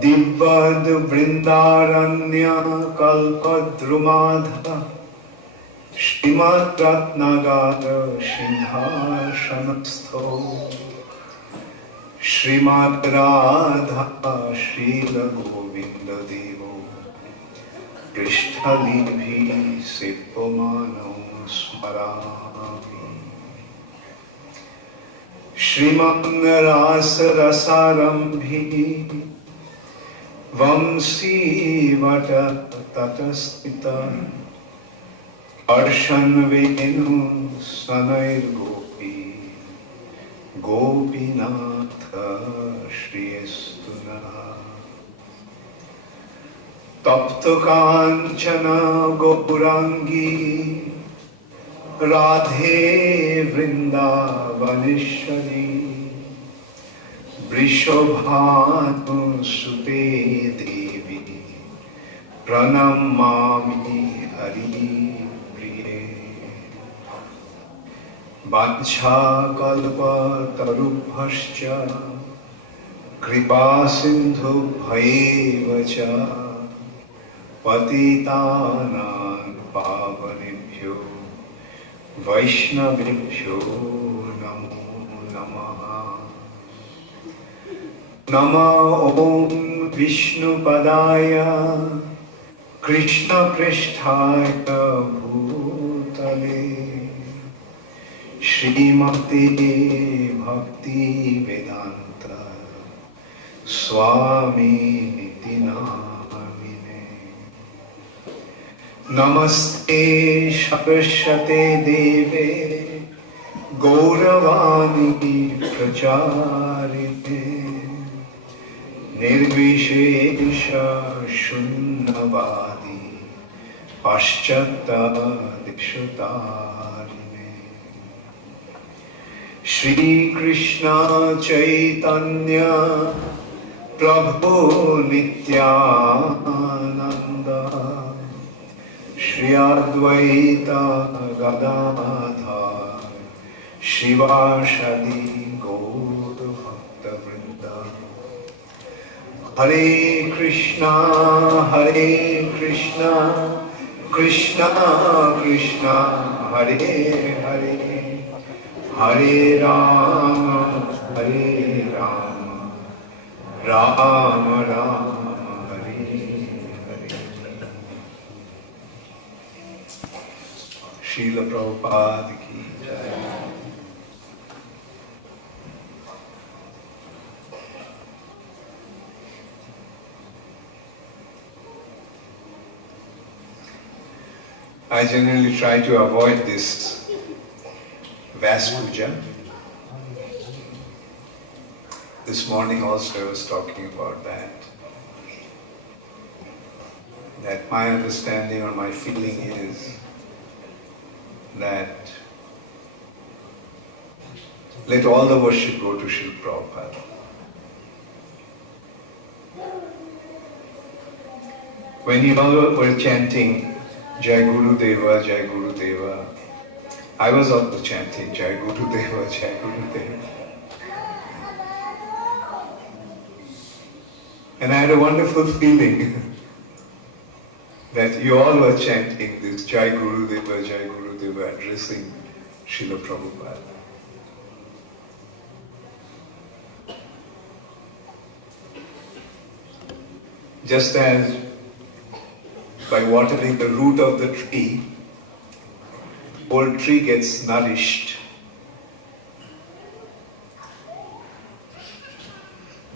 Divad Vrindaranya Kalpadrumadha Shrimad Ratnagara Sindhashanastho Shrimad Radha Srila Govinda Devo Krishnalibhi Sipomano Smarami Shrimad Rasarambhi Vamsi Vata Tatastita Arshan Venu Sanair Gopi Gopinatha Shriyastuna Tapta Kanchana Gaurangi Radhe Vrindavaneshwari Vrishabhanu Sute Devi Pranamami Hari Vancha kalpa tarubhascha kripa sindhu bhaivacha patitanam pavanebhyo vaishnavibhyo namo namaha. Nama om Vishnu padaya Krishna pristhaya bhutale Srimati Bhaktivedanta Swami Nitinamine Namaste Saraswate Deve Gauravani Pracharite Nirvishesha Shunnavadi Paschata Dikshutarine Shri Krishna Chaitanya Prabhu Nityananda Shri Advaita Gadadhar Shivashadi Gaur Bhakta Vrinda Hare Krishna Krishna Krishna Hare Hare Hare Rama Rama Rama Hare Hare. Srila Prabhupada ki jai. I generally try to avoid this Vyasa Puja. This morning also I was talking about that. That my understanding or my feeling is that let all the worship go to Srila Prabhupada. When you all were chanting Jai Guru Deva, Jai Guru Deva, I was also chanting Jai Guru Deva, Jai Guru Deva. And I had a wonderful feeling that you all were chanting this Jai Guru Deva, Jai Guru Deva, addressing Srila Prabhupada. Just as by watering the root of the tree, the whole tree gets nourished.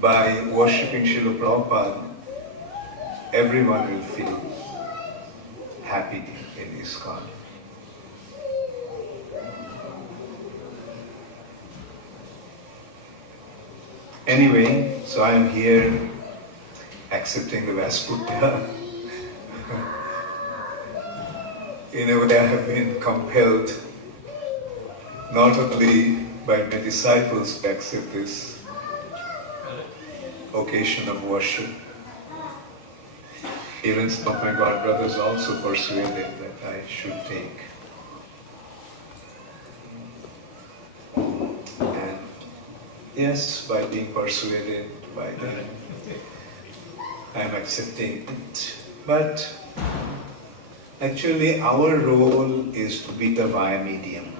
By worshipping Srila Prabhupada, everyone will feel happy in ISKCON. Anyway, so I am here accepting the Vyasa Puja. In a way I have been compelled not only by my disciples to accept this occasion of worship, even some of my God brothers also persuaded that I should take. And yes, by being persuaded by them, I am accepting it. But actually our role is to be the via medium.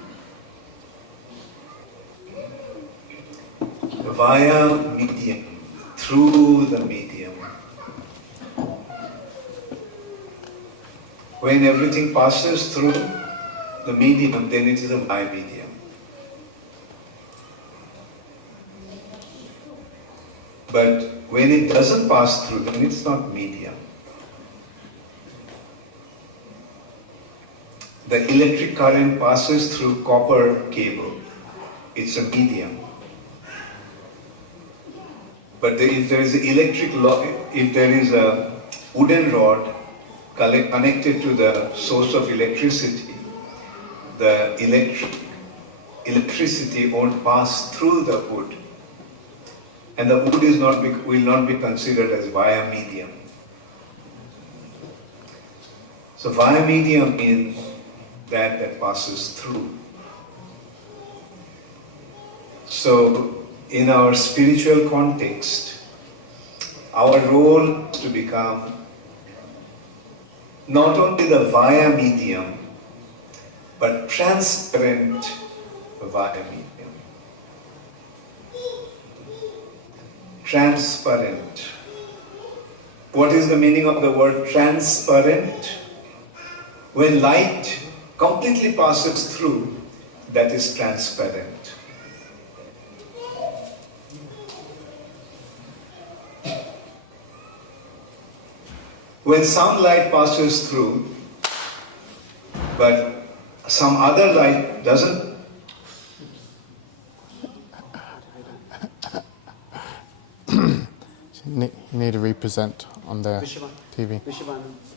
The via medium, through the medium. When everything passes through the medium, then it is a via medium. But when it doesn't pass through, then it's not medium. The electric current passes through copper cable. It's a medium. But if there is a wooden rod connected to the source of electricity, the electricity won't pass through the wood, and the wood will not be considered as via medium. So via medium means that passes through. So in our spiritual context, our role is to become not only the via medium, but transparent via medium. Transparent. What is the meaning of the word transparent? When light completely passes through, that is transparent. When some light passes through, but some other light doesn't You need to represent on the TV.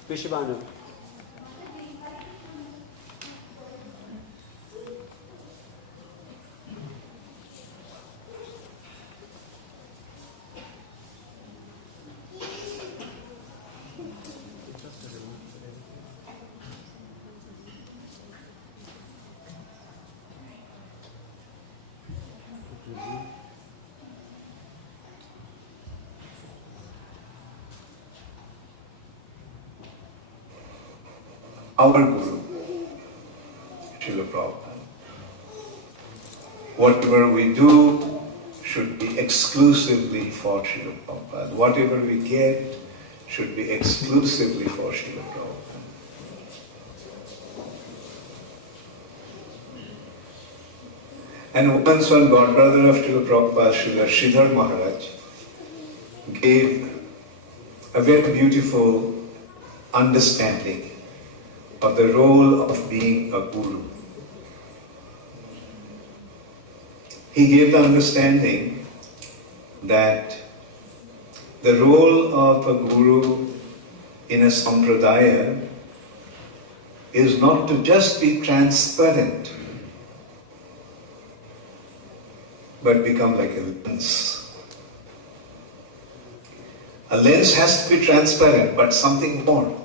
Vishwanu. Our Guru, Srila Prabhupada. Whatever we do should be exclusively for Srila Prabhupada. Whatever we get should be exclusively for Srila Prabhupada. And once one godbrother of Srila Prabhupada, Srila Sridhar Maharaj, gave a very beautiful understanding of the role of being a guru. He gave the understanding that the role of a guru in a sampradaya is not to just be transparent, but become like a lens. A lens has to be transparent, but something more.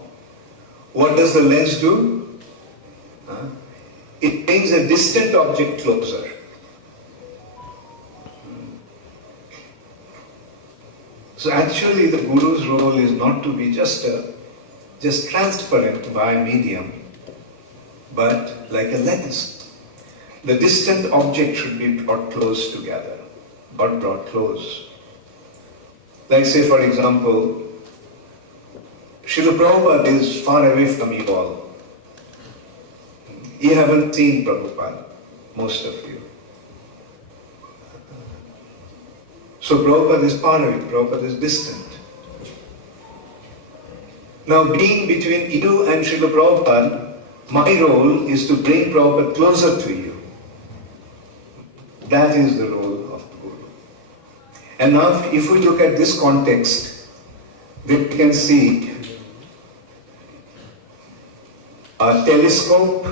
What does the lens do? It brings a distant object closer. So actually the Guru's role is not to be just transparent by medium, but like a lens. The distant object should be brought close together, brought close. Like say for example, Srila Prabhupada is far away from you all. You haven't seen Prabhupada, most of you. So Prabhupada is far away, Prabhupada is distant. Now being between you and Srila Prabhupada, my role is to bring Prabhupada closer to you. That is the role of the Guru. And now if we look at this context, then we can see a telescope.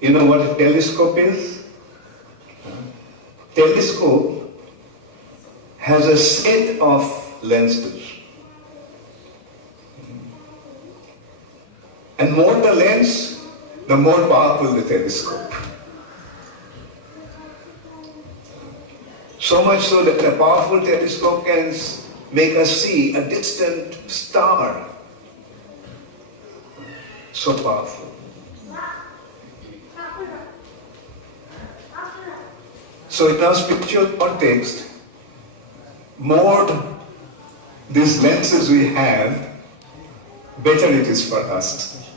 You know what a telescope is? Telescope has a set of lenses. And more the lens, the more powerful the telescope. So much so that a powerful telescope can make us see a distant star. So powerful. So in our spiritual context, more these lenses we have, better it is for us.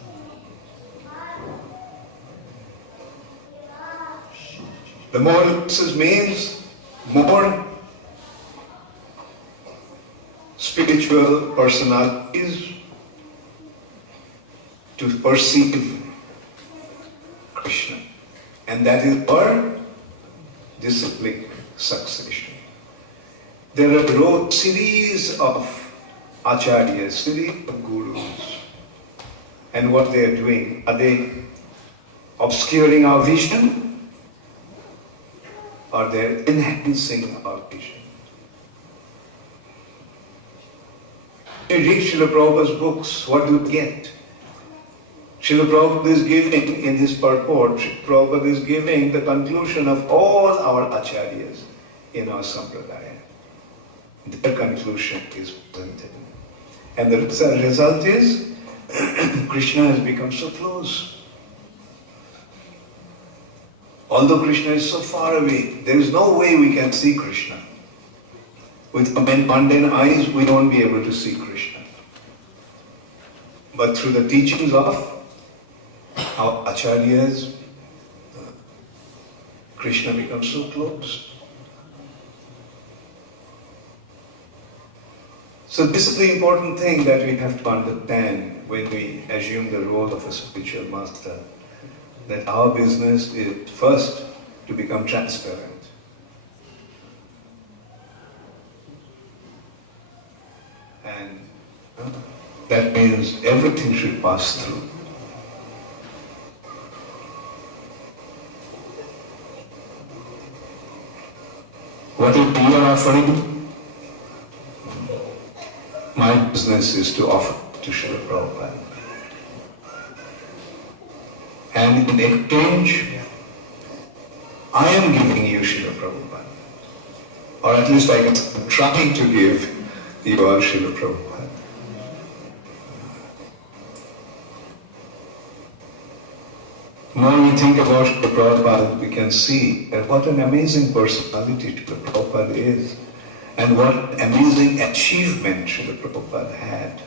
The more lenses means more spiritual personalities to perceive Krishna. And that is our disciplic succession. There are a series of acharyas, series of gurus. And what they are doing, are they obscuring our vision? Or they are enhancing our vision? When you read Srila Prabhupada's books, what do you get? Srila Prabhupada is giving, in this purport, Prabhupada is giving the conclusion of all our acharyas in our sampradaya. Their conclusion is presented. And the result is, Krishna has become so close. Although Krishna is so far away, there is no way we can see Krishna. With mundane eyes, we won't be able to see Krishna. But through the teachings of our acharyas, Krishna becomes so close. So this is the important thing that we have to understand when we assume the role of a spiritual master. That our business is first to become transparent. that means everything should pass through. What is you are offering? My business is to offer to Srila Prabhupada. And in exchange, I am giving you Srila Prabhupada. Or at least I am trying to give you all Srila Prabhupada. The more we think about Srila Prabhupada, we can see that what an amazing personality Srila Prabhupada is, and what amazing achievement Srila Prabhupada had.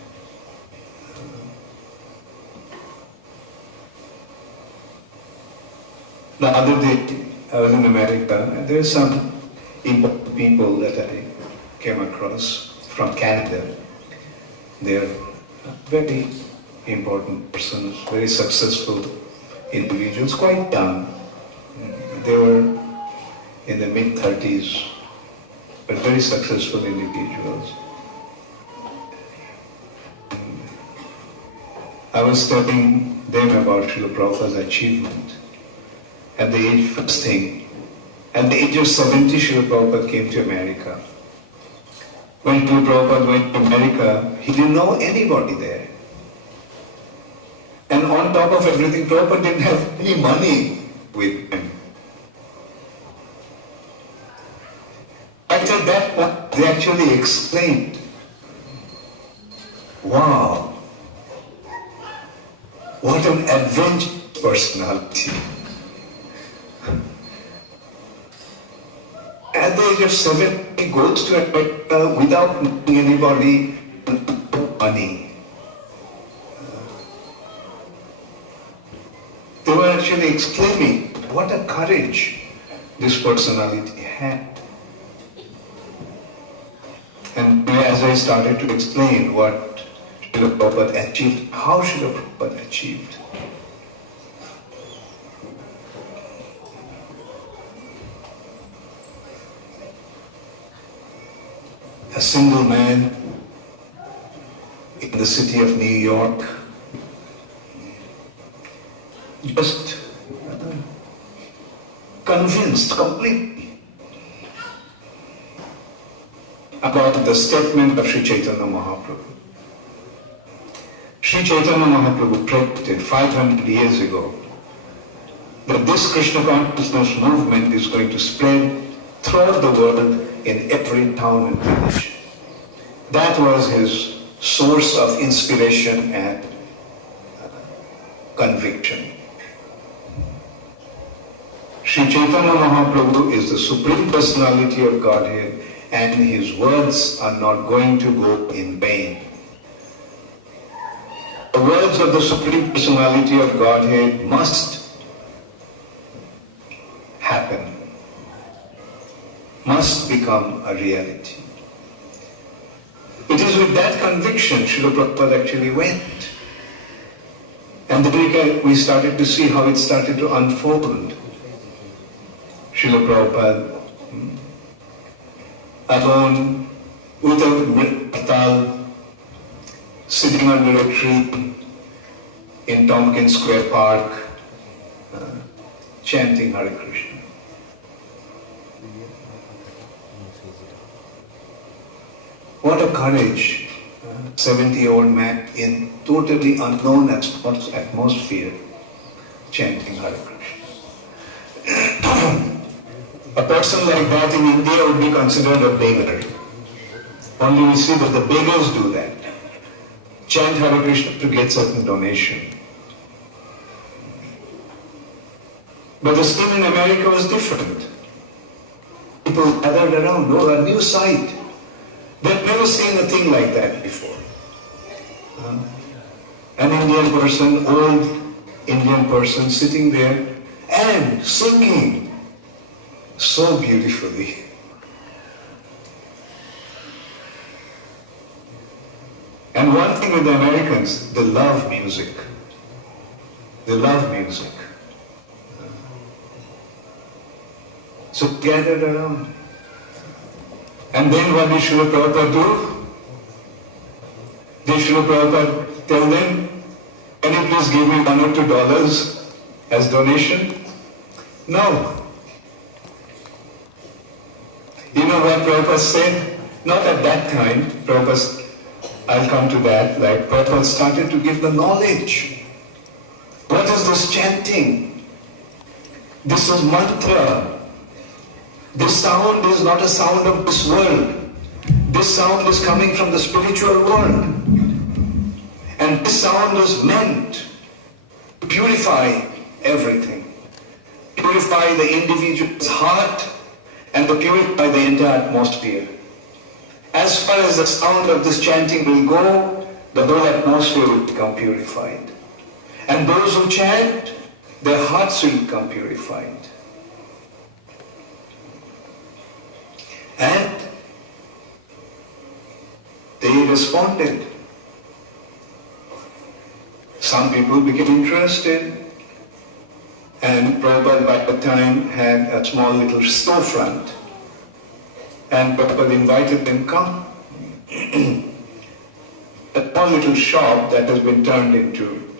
The other day, I was in America, and there are some important people that I came across from Canada. They're very important persons, very successful individuals, quite young. They were in the mid-30s, but very successful individuals. I was telling them about Srila Prabhupada's achievement. At the age, first thing, at the age of 70, Srila Prabhupada came to America. When Srila Prabhupada went to America, he didn't know anybody there. And on top of everything, Prabhupada didn't have any money with him. At that point, they actually exclaimed, "Wow, what an adventurous personality." At the age of 70, he goes to America without knowing anybody, money. They were actually exclaiming, what a courage this personality had. And as I started to explain what Srila Prabhupada achieved, how Srila Prabhupada achieved, a single man in the city of New York, just convinced completely about the statement of Sri Chaitanya Mahaprabhu. Sri Chaitanya Mahaprabhu predicted 500 years ago that this Krishna Consciousness movement is going to spread throughout the world in every town and village. That was his source of inspiration and conviction. Sri Chaitanya Mahaprabhu is the Supreme Personality of Godhead, and his words are not going to go in vain. The words of the Supreme Personality of Godhead must happen, must become a reality. It is with that conviction Srila Prabhupada actually went. And then we started to see how it started to unfold. Srila Prabhupada, alone, without Natal, sitting under a tree in Tompkins Square Park, chanting Hare Krishna. What a courage, 70-year-old man in totally unknown atmosphere, chanting Hare Krishna. A person like that in India would be considered a beggar. Only we see that the beggars do that. Chant Hare Krishna to get certain donation. But the scene in America was different. People gathered around, oh, a new sight. They've never seen a thing like that before. An Indian person, old Indian person sitting there and singing so beautifully. And one thing with the Americans, they love music. They love music. So gathered around. And then what did Srila Prabhupada do? Did Srila Prabhupada tell them, can you please give me $1 or $2 as donation? No. You know what Prabhupada said? Not at that time. Prabhupada, I'll come to that. Like Prabhupada started to give the knowledge. What is this chanting? This is mantra. This sound is not a sound of this world. This sound is coming from the spiritual world. And this sound is meant to purify everything. Purify the individual's heart and to purify the entire atmosphere. As far as the sound of this chanting will go, the whole atmosphere will become purified. And those who chant, their hearts will become purified. And they responded. Some people became interested, and Prabhupada by the time had a small little storefront, and Prabhupada invited them, come. A small little shop that has been turned into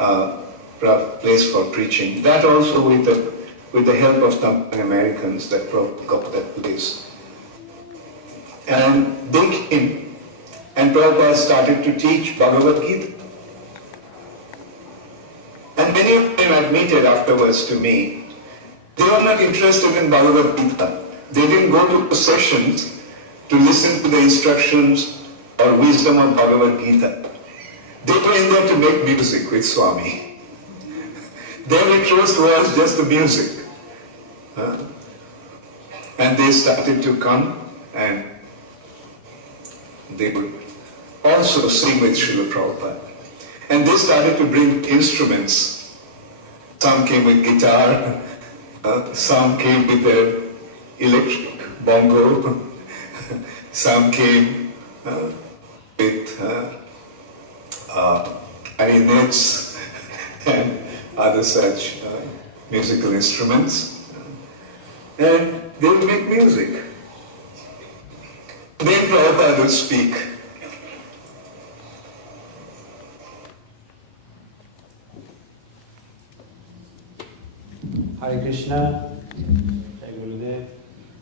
a place for preaching. That also with the help of some Americans that Prabhupada got that place. And they came, and Prabhupada started to teach Bhagavad Gita. And many of them admitted afterwards to me, they were not interested in Bhagavad Gita. They didn't go to the sessions to listen to the instructions or wisdom of Bhagavad Gita. They were in there to make music with Swami. Their interest was just the music. And they started to come and they would also sing with Srila Prabhupada. And they started to bring instruments. Some came with guitar, some came with their electric bongo, some came with marionettes and other such musical instruments. And they would make music. Then Prabhupada would speak. Hare Krishna, Jai Gurudev.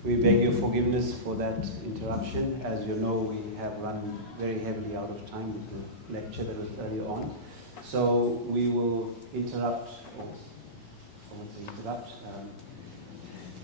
We beg your forgiveness for that interruption. As you know, we have run very heavily out of time with the lecture that was earlier on. So we will interrupt,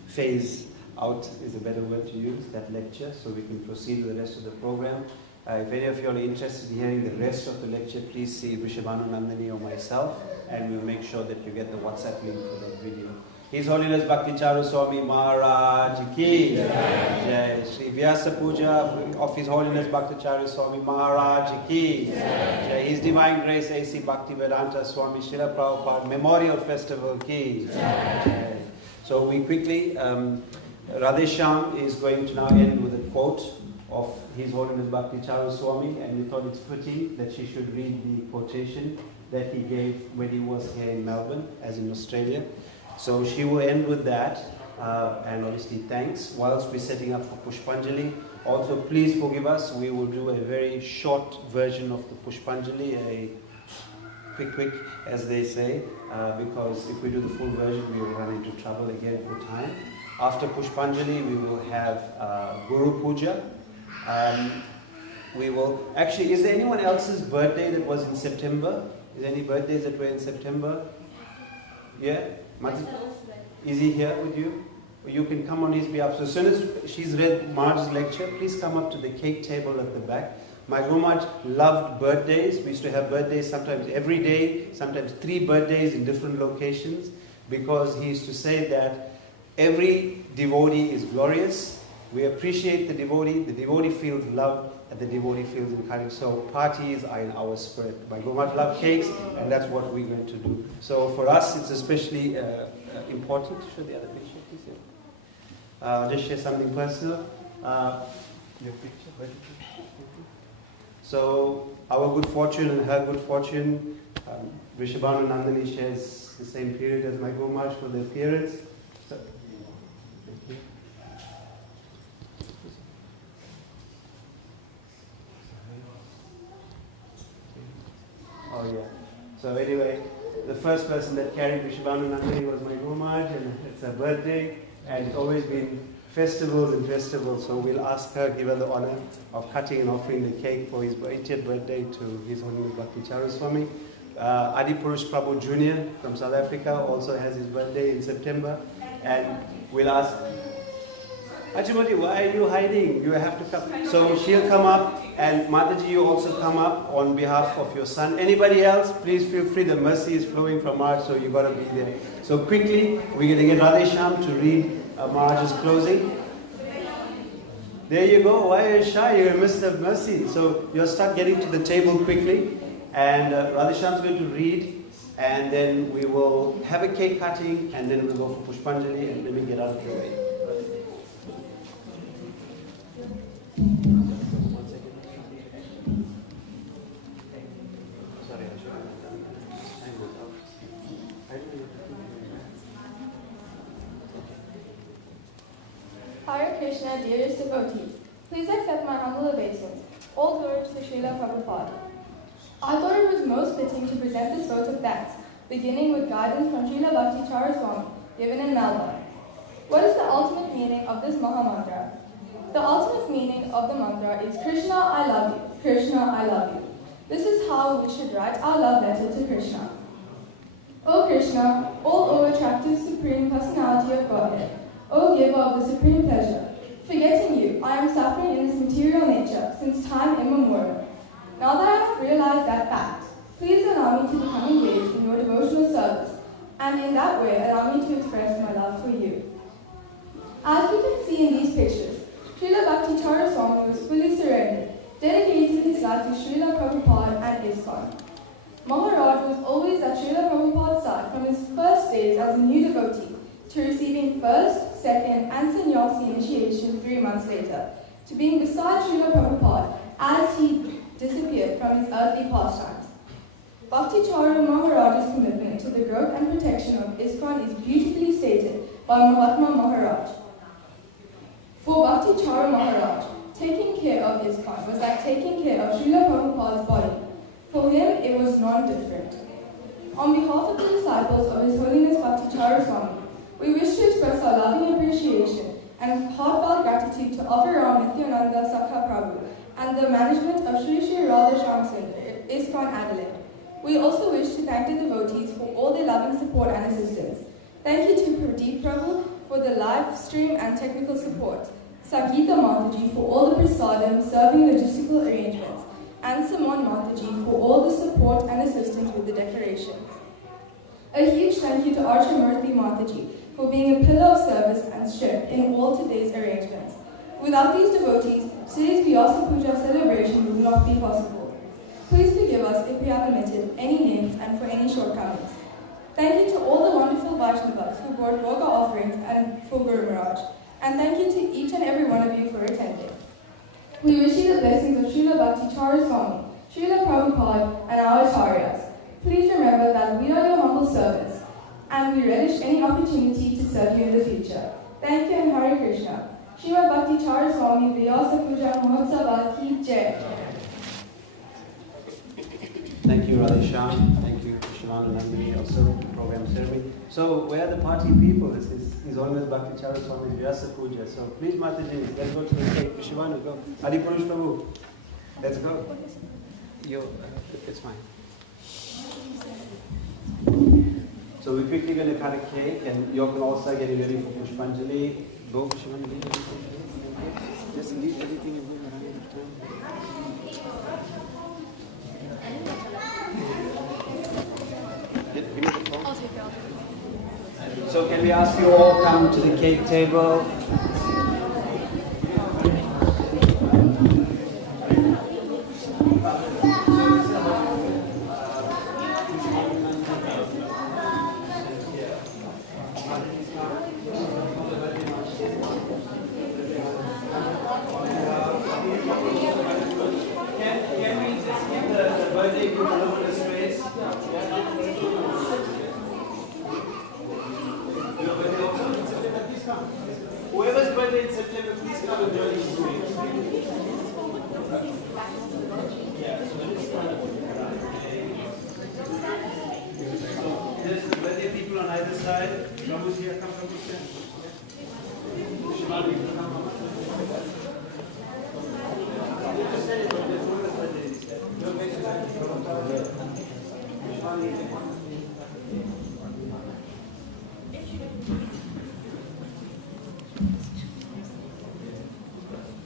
phase out is a better word to use, that lecture, so we can proceed with the rest of the program. If any of you are interested in hearing the rest of the lecture, please see Vrishabhanu Nandini or myself, and we'll make sure that you get the WhatsApp link for that video. His Holiness Bhakti Charu Swami Maharaj ki Jai. Shri Vyasa Puja of His Holiness Bhakti Charu Swami Maharaj ki Jai. His Divine Grace A.C. Bhaktivedanta Swami Srila Prabhupada Memorial Festival ki Jai. So we quickly, Radhesham is going to now end with a quote of His Holiness Bhakti Charu Swami, and we thought it's fitting that she should read the quotation that he gave when he was here in Melbourne, as in Australia. So she will end with that, and obviously thanks, whilst we're setting up for Pushpanjali. Also, please forgive us, we will do a very short version of the Pushpanjali, a quick, as they say, because if we do the full version, we will run into trouble again for time. After Pushpanjali, we will have Guru Puja. We will, actually, is there anyone else's birthday that was in September? Is there any birthdays that were in September? Yeah? Is he here with you? You can come on his behalf. So as soon as she's read Marge's lecture, please come up to the cake table at the back. My Guru Maharaj loved birthdays. We used to have birthdays sometimes every day, sometimes 3 birthdays in different locations, because he used to say that every devotee is glorious. We appreciate the devotee feels love, and the devotee feels encouraged. So parties are in our spirit. My Guru Maharaj loved cakes, and that's what we're going to do. So for us, it's especially important. Show the other picture, please. Just share something personal. Your picture. So our good fortune and her good fortune, Vrishabhanu Nandini shares the same period as my Guru Maharaj for their parents. So, Oh yeah. So anyway, the first person that carried Vishwananandani was my Maharaj, and it's her birthday, and it's always been festivals and festivals, so we'll ask her, give her the honor of cutting and offering the cake for his 80th birthday to His Holiness Bhakti Charu Swami. Adipurush Prabhu Jr. from South Africa also has his birthday in September, and we'll ask, Achimati, why are you hiding? You have to come. So she'll come up, and Mataji, you also come up on behalf of your son. Anybody else, please feel free. The mercy is flowing from Maharaj, so you got to be there. So quickly, we're going to get Radhesham to read Maharaj's closing. There you go. Why are you shy? You're going to miss the mercy. So you'll start getting to the table quickly, and Radhesham's going to read, and then we will have a cake cutting, and then we'll go for Pushpanjali, and then we get out of the way. Hare Krishna, dearest devotees, please accept my humble obeisance. All glory to Srila Prabhupada. I thought it was most fitting to present this vote of thanks, beginning with guidance from Srila Bhakti Charu Swami, given in Melbourne. What is the ultimate meaning of this Maha Mantra? The ultimate meaning of the mantra is Krishna, I love you. Krishna, I love you. This is how we should write our love letter to Krishna. O Krishna, all-over-attractive Supreme Personality of Godhead, O giver of the supreme pleasure, forgetting you, I am suffering in this material nature since time immemorial. Now that I have realized that fact, please allow me to become engaged in your devotional service, and in that way allow me to express my love for you. As you can see in these pictures, Srila Bhakti Charu Swami was fully surrendered, dedicating his life to Srila Prabhupada and ISKCON. Maharaj was always at Srila Prabhupada's side from his first days as a new devotee, to receiving first, second, and sannyasi initiation 3 months later, to being beside Srila Prabhupada as he disappeared from his earthly pastimes. Bhakti Charu Maharaj's commitment to the growth and protection of ISKCON is beautifully stated by Mahatma Maharaj. For Bhakti Charu Maharaj, taking care of ISKCON was like taking care of Srila Prabhupada's body. For him, it was non-different. On behalf of the disciples of His Holiness Bhakti Charu Swami, we wish to express our loving appreciation and heartfelt gratitude to Abhaycharan Nityananda Sakha Prabhu and the management of Sri Sri Radha Shyam Center, ISKCON Adelaide. We also wish to thank the devotees for all their loving support and assistance. Thank you to Pradeep Prabhu for the live stream and technical support, Sangeeta Mataji for all the prasadam serving logistical arrangements, and Simon Mataji for all the support and assistance with the decoration. A huge thank you to Archamurthy Mataji for being a pillar of service and strength in all today's arrangements. Without these devotees, today's Vyasa Puja celebration would not be possible. Please forgive us if we have omitted any names and for any shortcomings. Thank you to all the wonderful Vaishnavas who brought Bhoga offerings and for Guru Maharaj. And thank you to each and every one of you for attending. We wish you the blessings of Srila Bhakti Charu Swami, Srila Prabhupada, and our Acharyas. Please remember that we are your humble servants, and we relish any opportunity to serve you in the future. Thank you and Hare Krishna. Srimad Bhakti Charu Swami Vyasa Puja Mahotsava Ki Jai. Thank you, Radhesham. Thank you, Shivananandani, also program serving. So, where are the party people? This is His Holiness Bhakti Charu Swami Vyasa Puja. So, please, Mataji, let's go to the cake. Shivanu, go. Adipurush Prabhu, let's go. It's fine. So, we're quickly going to cut a cake, and you can also get ready for Pushpanjali. Go, Shivanu, leave everything. Just leave everything and go around the time. So can we ask you all come to the cake table? Can we just give the birthday group a little bit of space? Whoever's birthday in September, please come and join us. this side. Prabhu's here, come, Prabhu's here.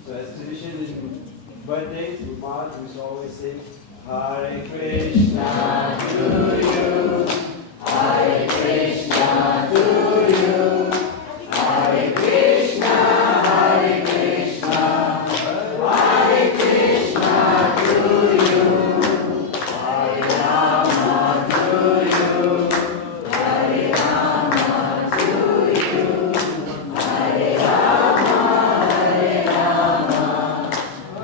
So as tradition in birthdays, Maharaj used to always sing Hare Krishna to you, Hare Krishna to you, Hare Krishna, Hare Krishna, Hare Krishna to you, Hare Rama to you, Hare Rama to you, Hare Rama, Hare Rama,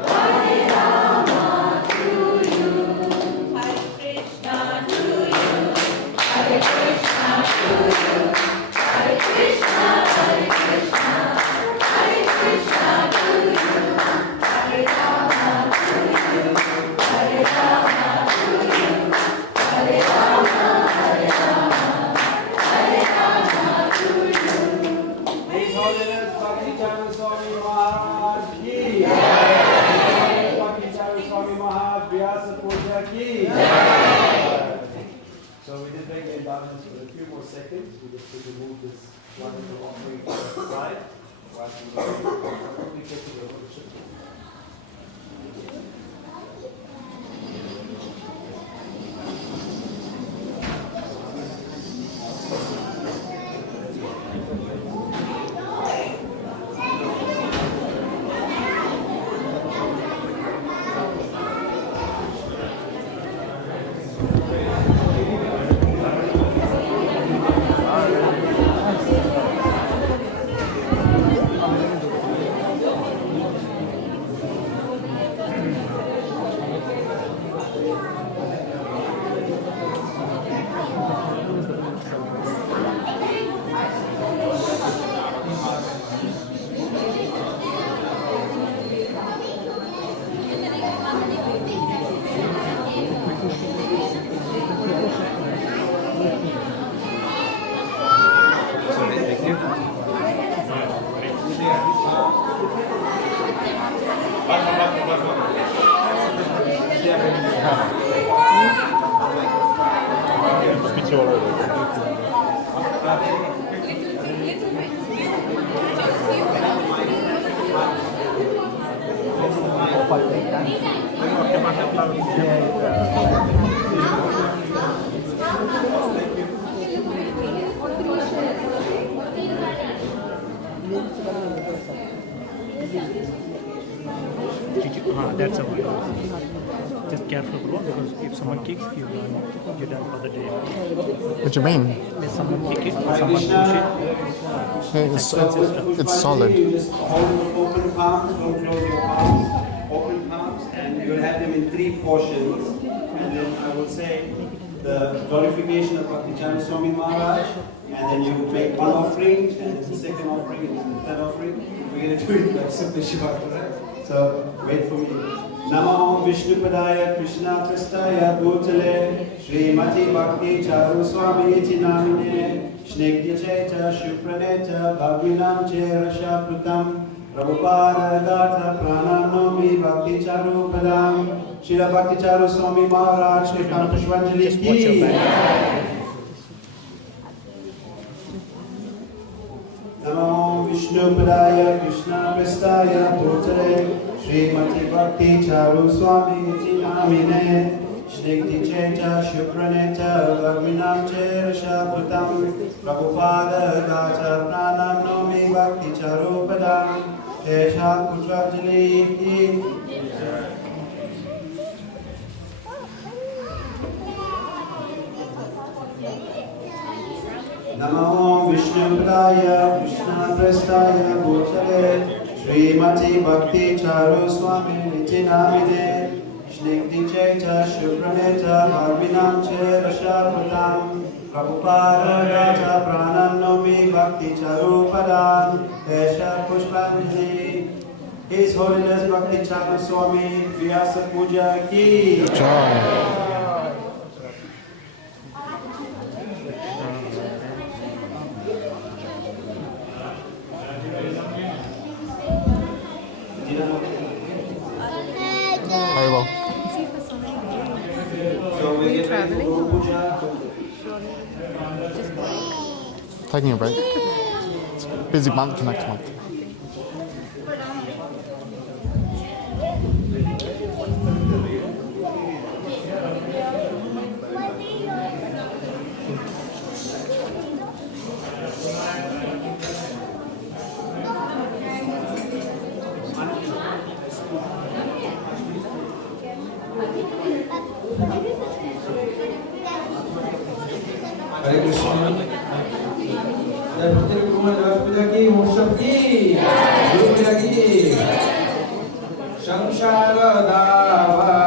Hare Rama to you, Hare Krishna to you, Hare Krishna to you, Hare Krishna, Hare Krishna, Hare Krishna to you, Hare Rama to you, Hare Rama to you, Hare Rama, Hare Rama, Hare Rama to you. His Holiness Bhakti Charu Swami Maharaj ki Jai. Bhakti Charu Swami Maharaj Vyasa Puja ki Jai. So we did take the indulgence for a few more seconds. We just need to move this wonderful offering to the side. Whilst we take the revolution. That's a just careful, bro, because if someone kicks you, you're done for the day. What do you mean? If someone kicks or someone pushes it, it's solid. You just hold open palms, don't close your palms, open palms, and you'll have them in 3 portions. And then I will say the glorification of Bhakti Charu Swami Maharaj, and then you make 1 offering, and then the 2nd offering, and then the 3rd offering. We're going to do it like Super Shiva, right? So wait for me. Namo Vishnupadaya Krishna Prastaya Bhutale Srimati Bhakti Charu Swami iti namine Snigdya Chaita Shupraneta Bhagvinam Cherasha Prutam Prabhupada Gata Prananomi Bhakti Charu Padam Srila Bhakti Charu Swami Maharaj Krishna Pushpanjali ki Namo Vishnupadaya Krishna Prastaya Bhutale Srimati Bhakti Charu Swami iti namine Snigdhi Cheta Shupraneta Bhagvinam Cherasha Prutam Prabhupada Gata Pranam Nomi Bhakti Charu Padam Kesha Pushpanjali Namo Vishnupadaya Krishna Prastaya Bhutale Srimati Bhakti Charu Swami iti namine Snigdhi Chaita Shupraneta Bhagvinam Cherasha Prutam Prabhupada Gata Pranam Nomi Bhakti Charu Padam Kesha Pushpanjali. His Holiness Bhakti Charu Swami Vyasa Puja ki Jai. Taking a break. It's a busy month next month. Hare Krishna. Depicting Puja ki, Moksham ki, Guru Puja ki. Samsara davala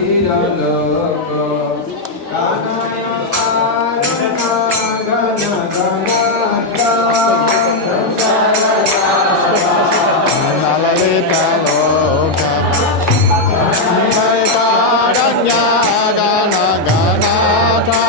niraloko. Kanaya karana gana ganata. Samsara davala lalita loka. Kanaya karanya gana ganata.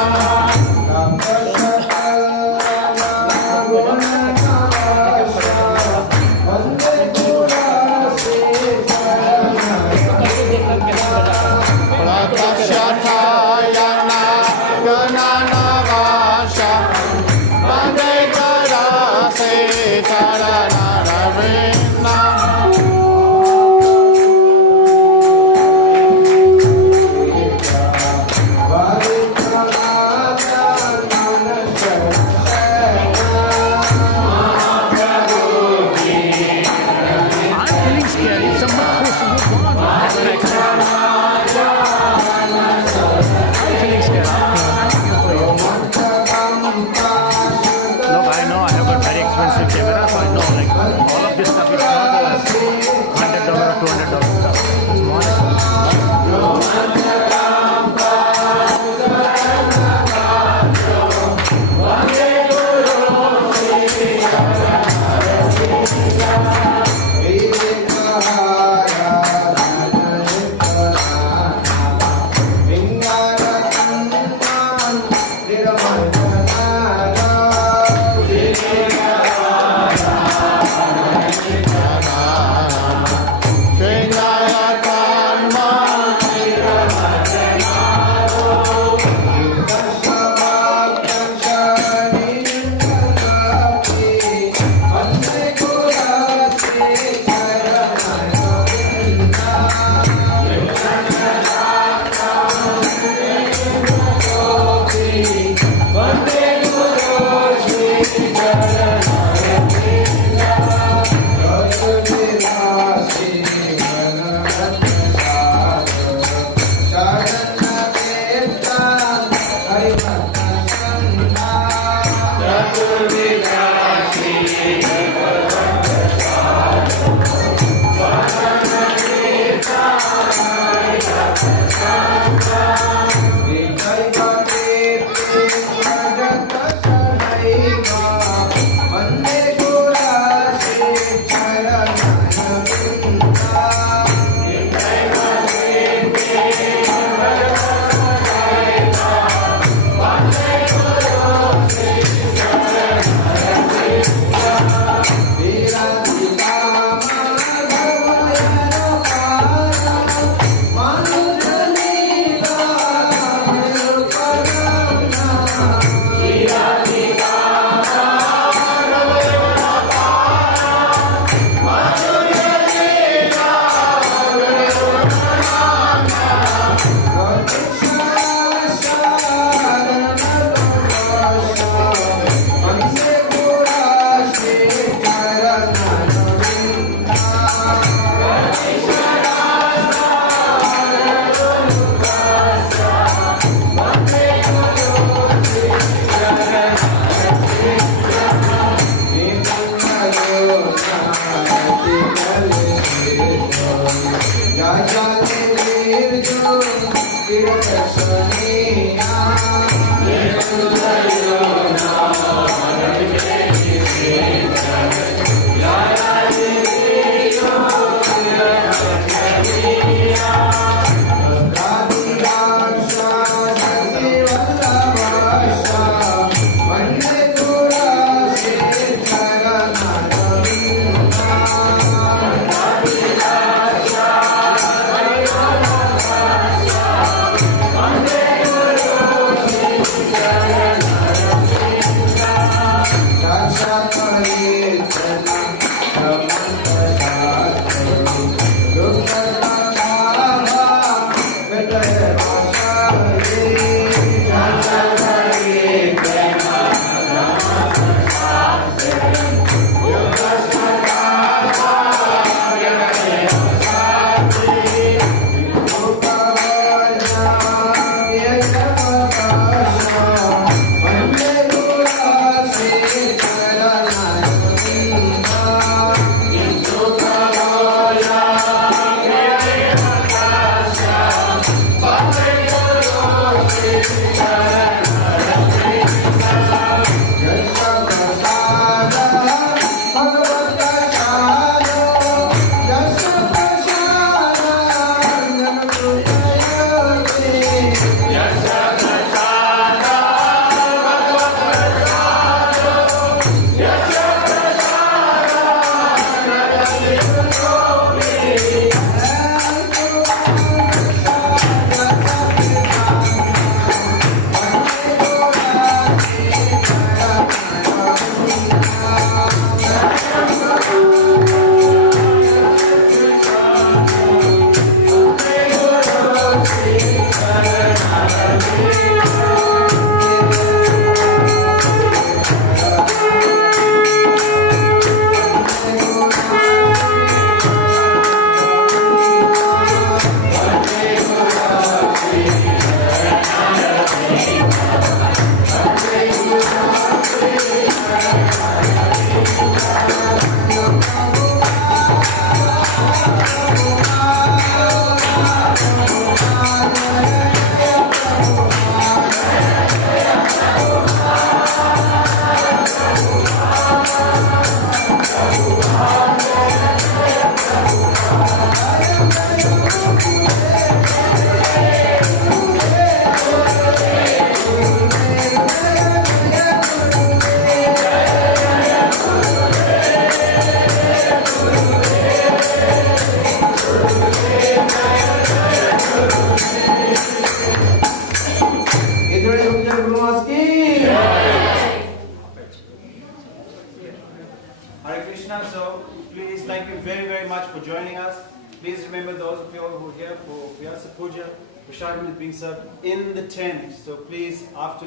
for joining us. Please remember those of you all who are here for Vyasa Puja. Prashadam is being served in the tent. So please, after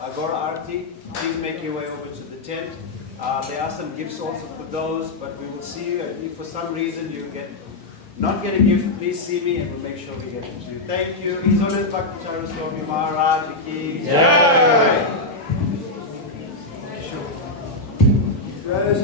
Agora Arati, please make your way over to the tent. There are some gifts also for those, but we will see you. If for some reason you not get a gift, please see me and we'll make sure we get it to you. Thank you. His Holiness Bhakti Charu Swami Maharaj ki Jai. Hare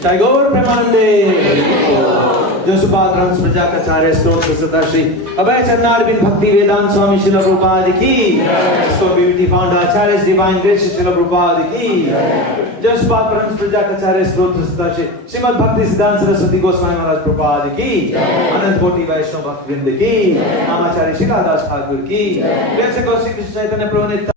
Nitai Gaur Premanande. Josupad Prabhupada-Acharya स्तोत्र सदा Shri Abhaycharan Bhaktivedanta Swami Srila Prabhupada ki. ISKCON Beauty Founder-Acharya His Divine Grace A.C Prabhupada ki. Josupad Prabhupada-Acharya स्तोत्र सदा Shri Srimad Bhakti Siddhanta Saraswati Goswami Maharaj Prabhupada ki. Anant Koti Vaishnava Bhaktivinoda ki. Namacharya Srila Das Thakur ki. Vyasa Krishna Chaitanya Prabhu